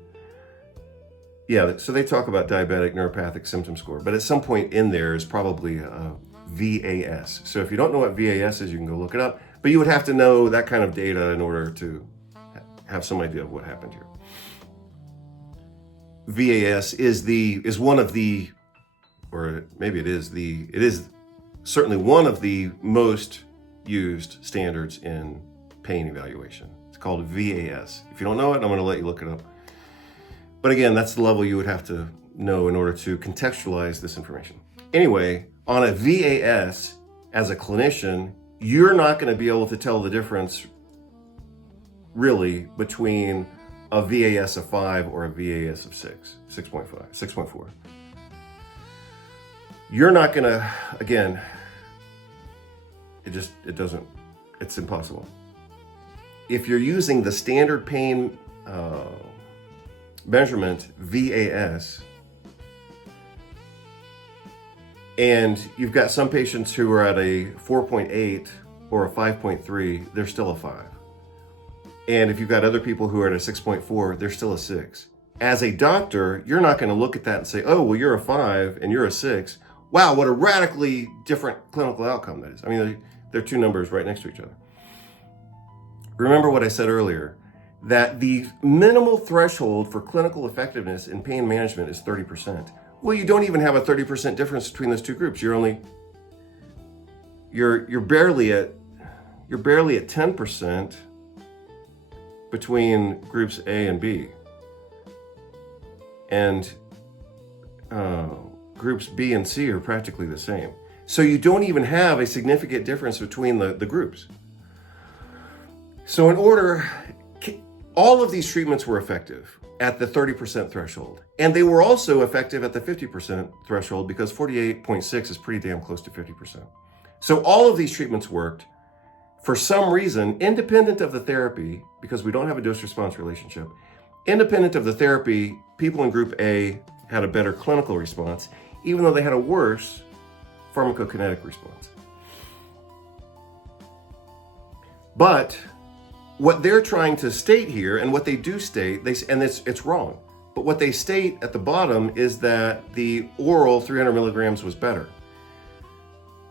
Yeah, so they talk about diabetic neuropathic symptom score, but at some point in there is probably VAS. So if you don't know what VAS is, you can go look it up, but you would have to know that kind of data in order to have some idea of what happened here. VAS is one of the, or maybe it is certainly one of the most used standards in pain evaluation. It's called VAS. If you don't know it, I'm going to let you look it up. But again, that's the level you would have to know in order to contextualize this information. Anyway, on a VAS, as a clinician, you're not going to be able to tell the difference really between a VAS of 5 or a VAS of 6.5, 6.4. You're not going to, again, it's impossible. If you're using the standard pain measurement, VAS, and you've got some patients who are at a 4.8 or a 5.3, they're still a 5. And if you've got other people who are at a 6.4, they're still a 6. As a doctor, you're not going to look at that and say, oh, well, you're a 5 and you're a 6. Wow, what a radically different clinical outcome that is. I mean, they're two numbers right next to each other. Remember what I said earlier, that the minimal threshold for clinical effectiveness in pain management is 30%. Well, you don't even have a 30% difference between those two groups. You're barely at 10% between groups A and B. And groups B and C are practically the same. So you don't even have a significant difference between the groups. So all of these treatments were effective at the 30% threshold. And they were also effective at the 50% threshold, because 48.6 is pretty damn close to 50%. So all of these treatments worked. For some reason, independent of the therapy, because we don't have a dose-response relationship, independent of the therapy, people in group A had a better clinical response, even though they had a worse pharmacokinetic response. But what they're trying to state here, and what they do state, and it's wrong, but what they state at the bottom is that the oral 300 milligrams was better.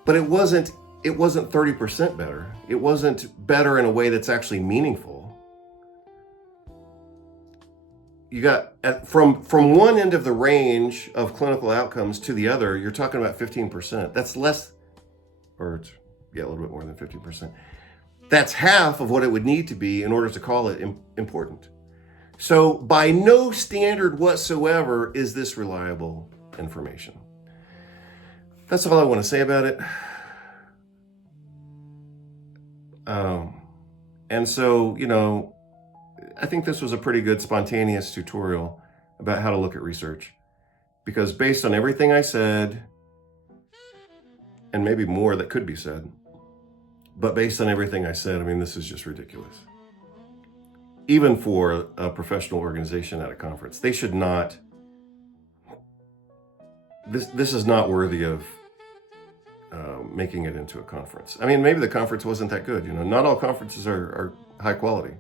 But it wasn't 30% better. It wasn't better in a way that's actually meaningful. You got, from one end of the range of clinical outcomes to the other, you're talking about 15%. That's less, or it's, yeah, a little bit more than 15%. That's half of what it would need to be in order to call it important. So by no standard whatsoever is this reliable information. That's all I want to say about it. And so, you know, I think this was a pretty good spontaneous tutorial about how to look at research, because based on everything I said, and maybe more that could be said, but based on everything I said, I mean, this is just ridiculous. Even for a professional organization at a conference, they should not, this is not worthy of making it into a conference. I mean, maybe the conference wasn't that good. You know, not all conferences are high quality.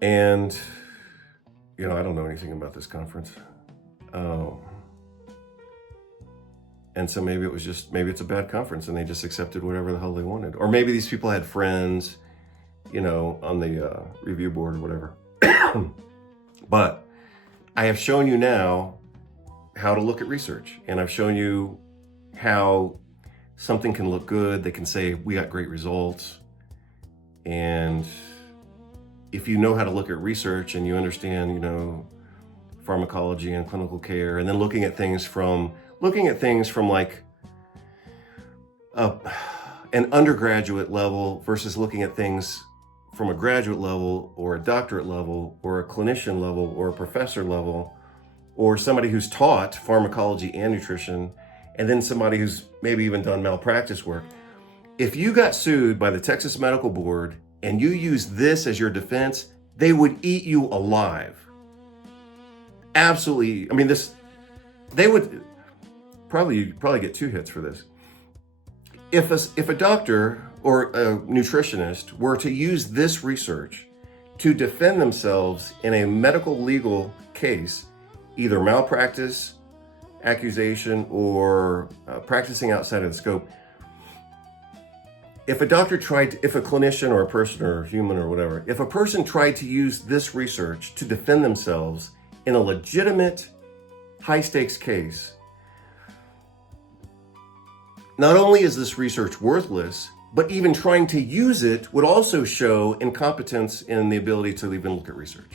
And, you know, I don't know anything about this conference. And so maybe it's a bad conference and they just accepted whatever the hell they wanted. Or maybe these people had friends, you know, on the review board or whatever. But I have shown you now how to look at research. And I've shown you how something can look good. They can say, we got great results. And if you know how to look at research and you understand, you know, pharmacology and clinical care, and then looking at things from like an undergraduate level versus looking at things from a graduate level or a doctorate level or a clinician level or a professor level, or somebody who's taught pharmacology and nutrition, and then somebody who's maybe even done malpractice work. If you got sued by the Texas Medical Board and you use this as your defense, they would eat you alive. Absolutely. I mean, they would probably get 2 hits for this. If a doctor or a nutritionist were to use this research to defend themselves in a medical legal case, either malpractice accusation or practicing outside of the scope, if a clinician or a person or a human or whatever, if a person tried to use this research to defend themselves in a legitimate high stakes case, not only is this research worthless, but even trying to use it would also show incompetence in the ability to even look at research.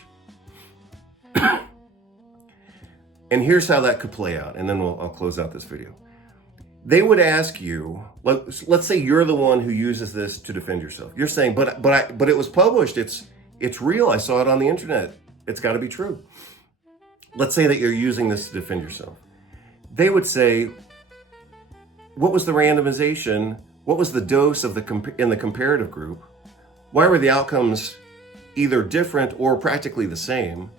And here's how that could play out, and then I'll close out this video. They would ask you, let's say you're the one who uses this to defend yourself. You're saying, but it was published. It's real. I saw it on the internet. It's got to be true. Let's say that you're using this to defend yourself. They would say, what was the randomization? What was the dose in the comparative group? Why were the outcomes either different or practically the same?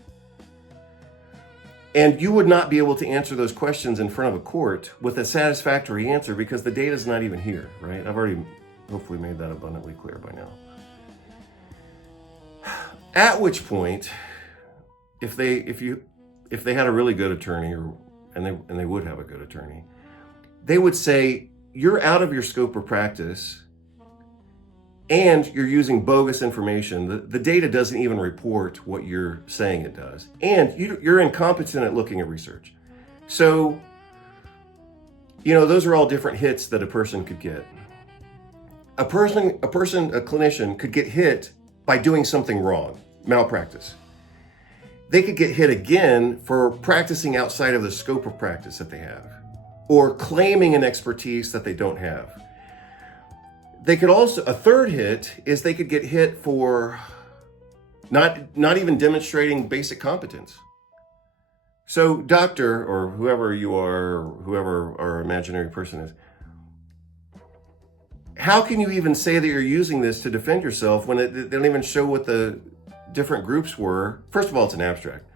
And you would not be able to answer those questions in front of a court with a satisfactory answer because the data is not even here, right? I've already hopefully made that abundantly clear by now. At which point, if they had a really good attorney, and they would have a good attorney, they would say, you're out of your scope of practice and you're using bogus information. The data doesn't even report what you're saying it does. And you're incompetent at looking at research. So, you know, those are all different hits that a person could get. A clinician could get hit by doing something wrong, malpractice. They could get hit again for practicing outside of the scope of practice that they have, or claiming an expertise that they don't have. They could also, a third hit is they could get hit for not even demonstrating basic competence. So doctor, or whoever you are, or whoever our imaginary person is, how can you even say that you're using this to defend yourself when they don't even show what the different groups were? First of all, it's an abstract.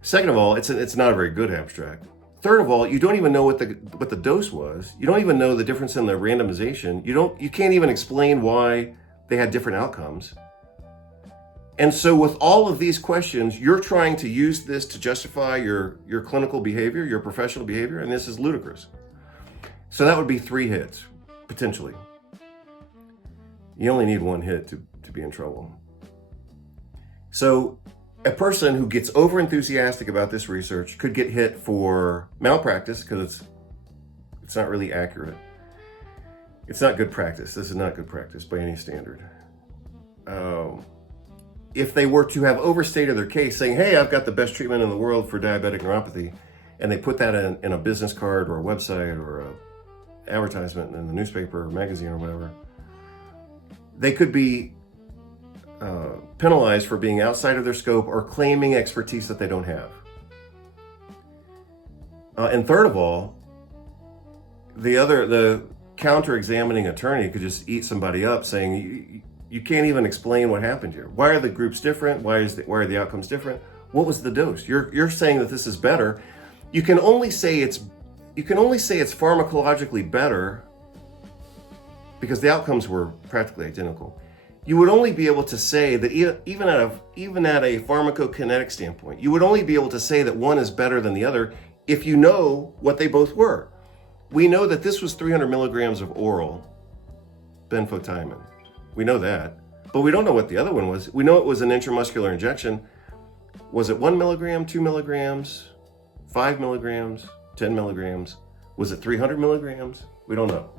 Second of all, it's not a very good abstract. Third of all, you don't even know what the dose was. You don't even know the difference in the randomization. You can't even explain why they had different outcomes. And so with all of these questions, you're trying to use this to justify your clinical behavior, your professional behavior, and this is ludicrous. So that would be 3 hits, potentially. You only need 1 hit to be in trouble. So a person who gets over-enthusiastic about this research could get hit for malpractice because it's not really accurate. It's not good practice. This is not good practice by any standard. If they were to have overstated their case, saying, hey, I've got the best treatment in the world for diabetic neuropathy, and they put that in a business card or a website or an advertisement in the newspaper or magazine or whatever, they could be penalized for being outside of their scope or claiming expertise that they don't have. And third of all, the counter-examining attorney could just eat somebody up saying, you can't even explain what happened here. Why are the groups different? Why are the outcomes different? What was the dose? You're saying that this is better. You can only say it's pharmacologically better because the outcomes were practically identical. You would only be able to say that even at a pharmacokinetic standpoint, you would only be able to say that one is better than the other if you know what they both were. We know that this was 300 milligrams of oral benfotiamine. We know that, but we don't know what the other one was. We know it was an intramuscular injection. Was it 1 milligram, 2 milligrams, 5 milligrams, 10 milligrams? Was it 300 milligrams? We don't know.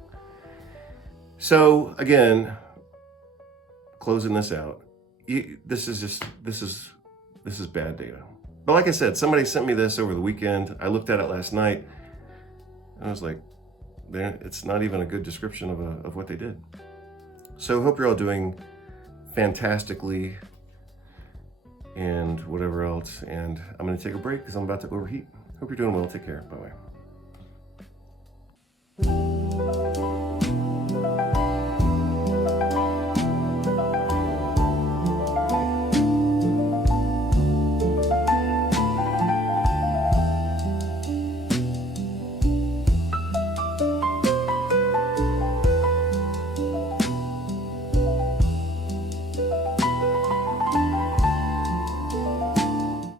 So again, closing this out, this is bad data. But like I said, somebody sent me this over the weekend. I looked at it last night. And I was like, it's not even a good description of what they did. So hope you're all doing fantastically and whatever else. And I'm going to take a break because I'm about to overheat. Hope you're doing well. Take care. Bye-bye.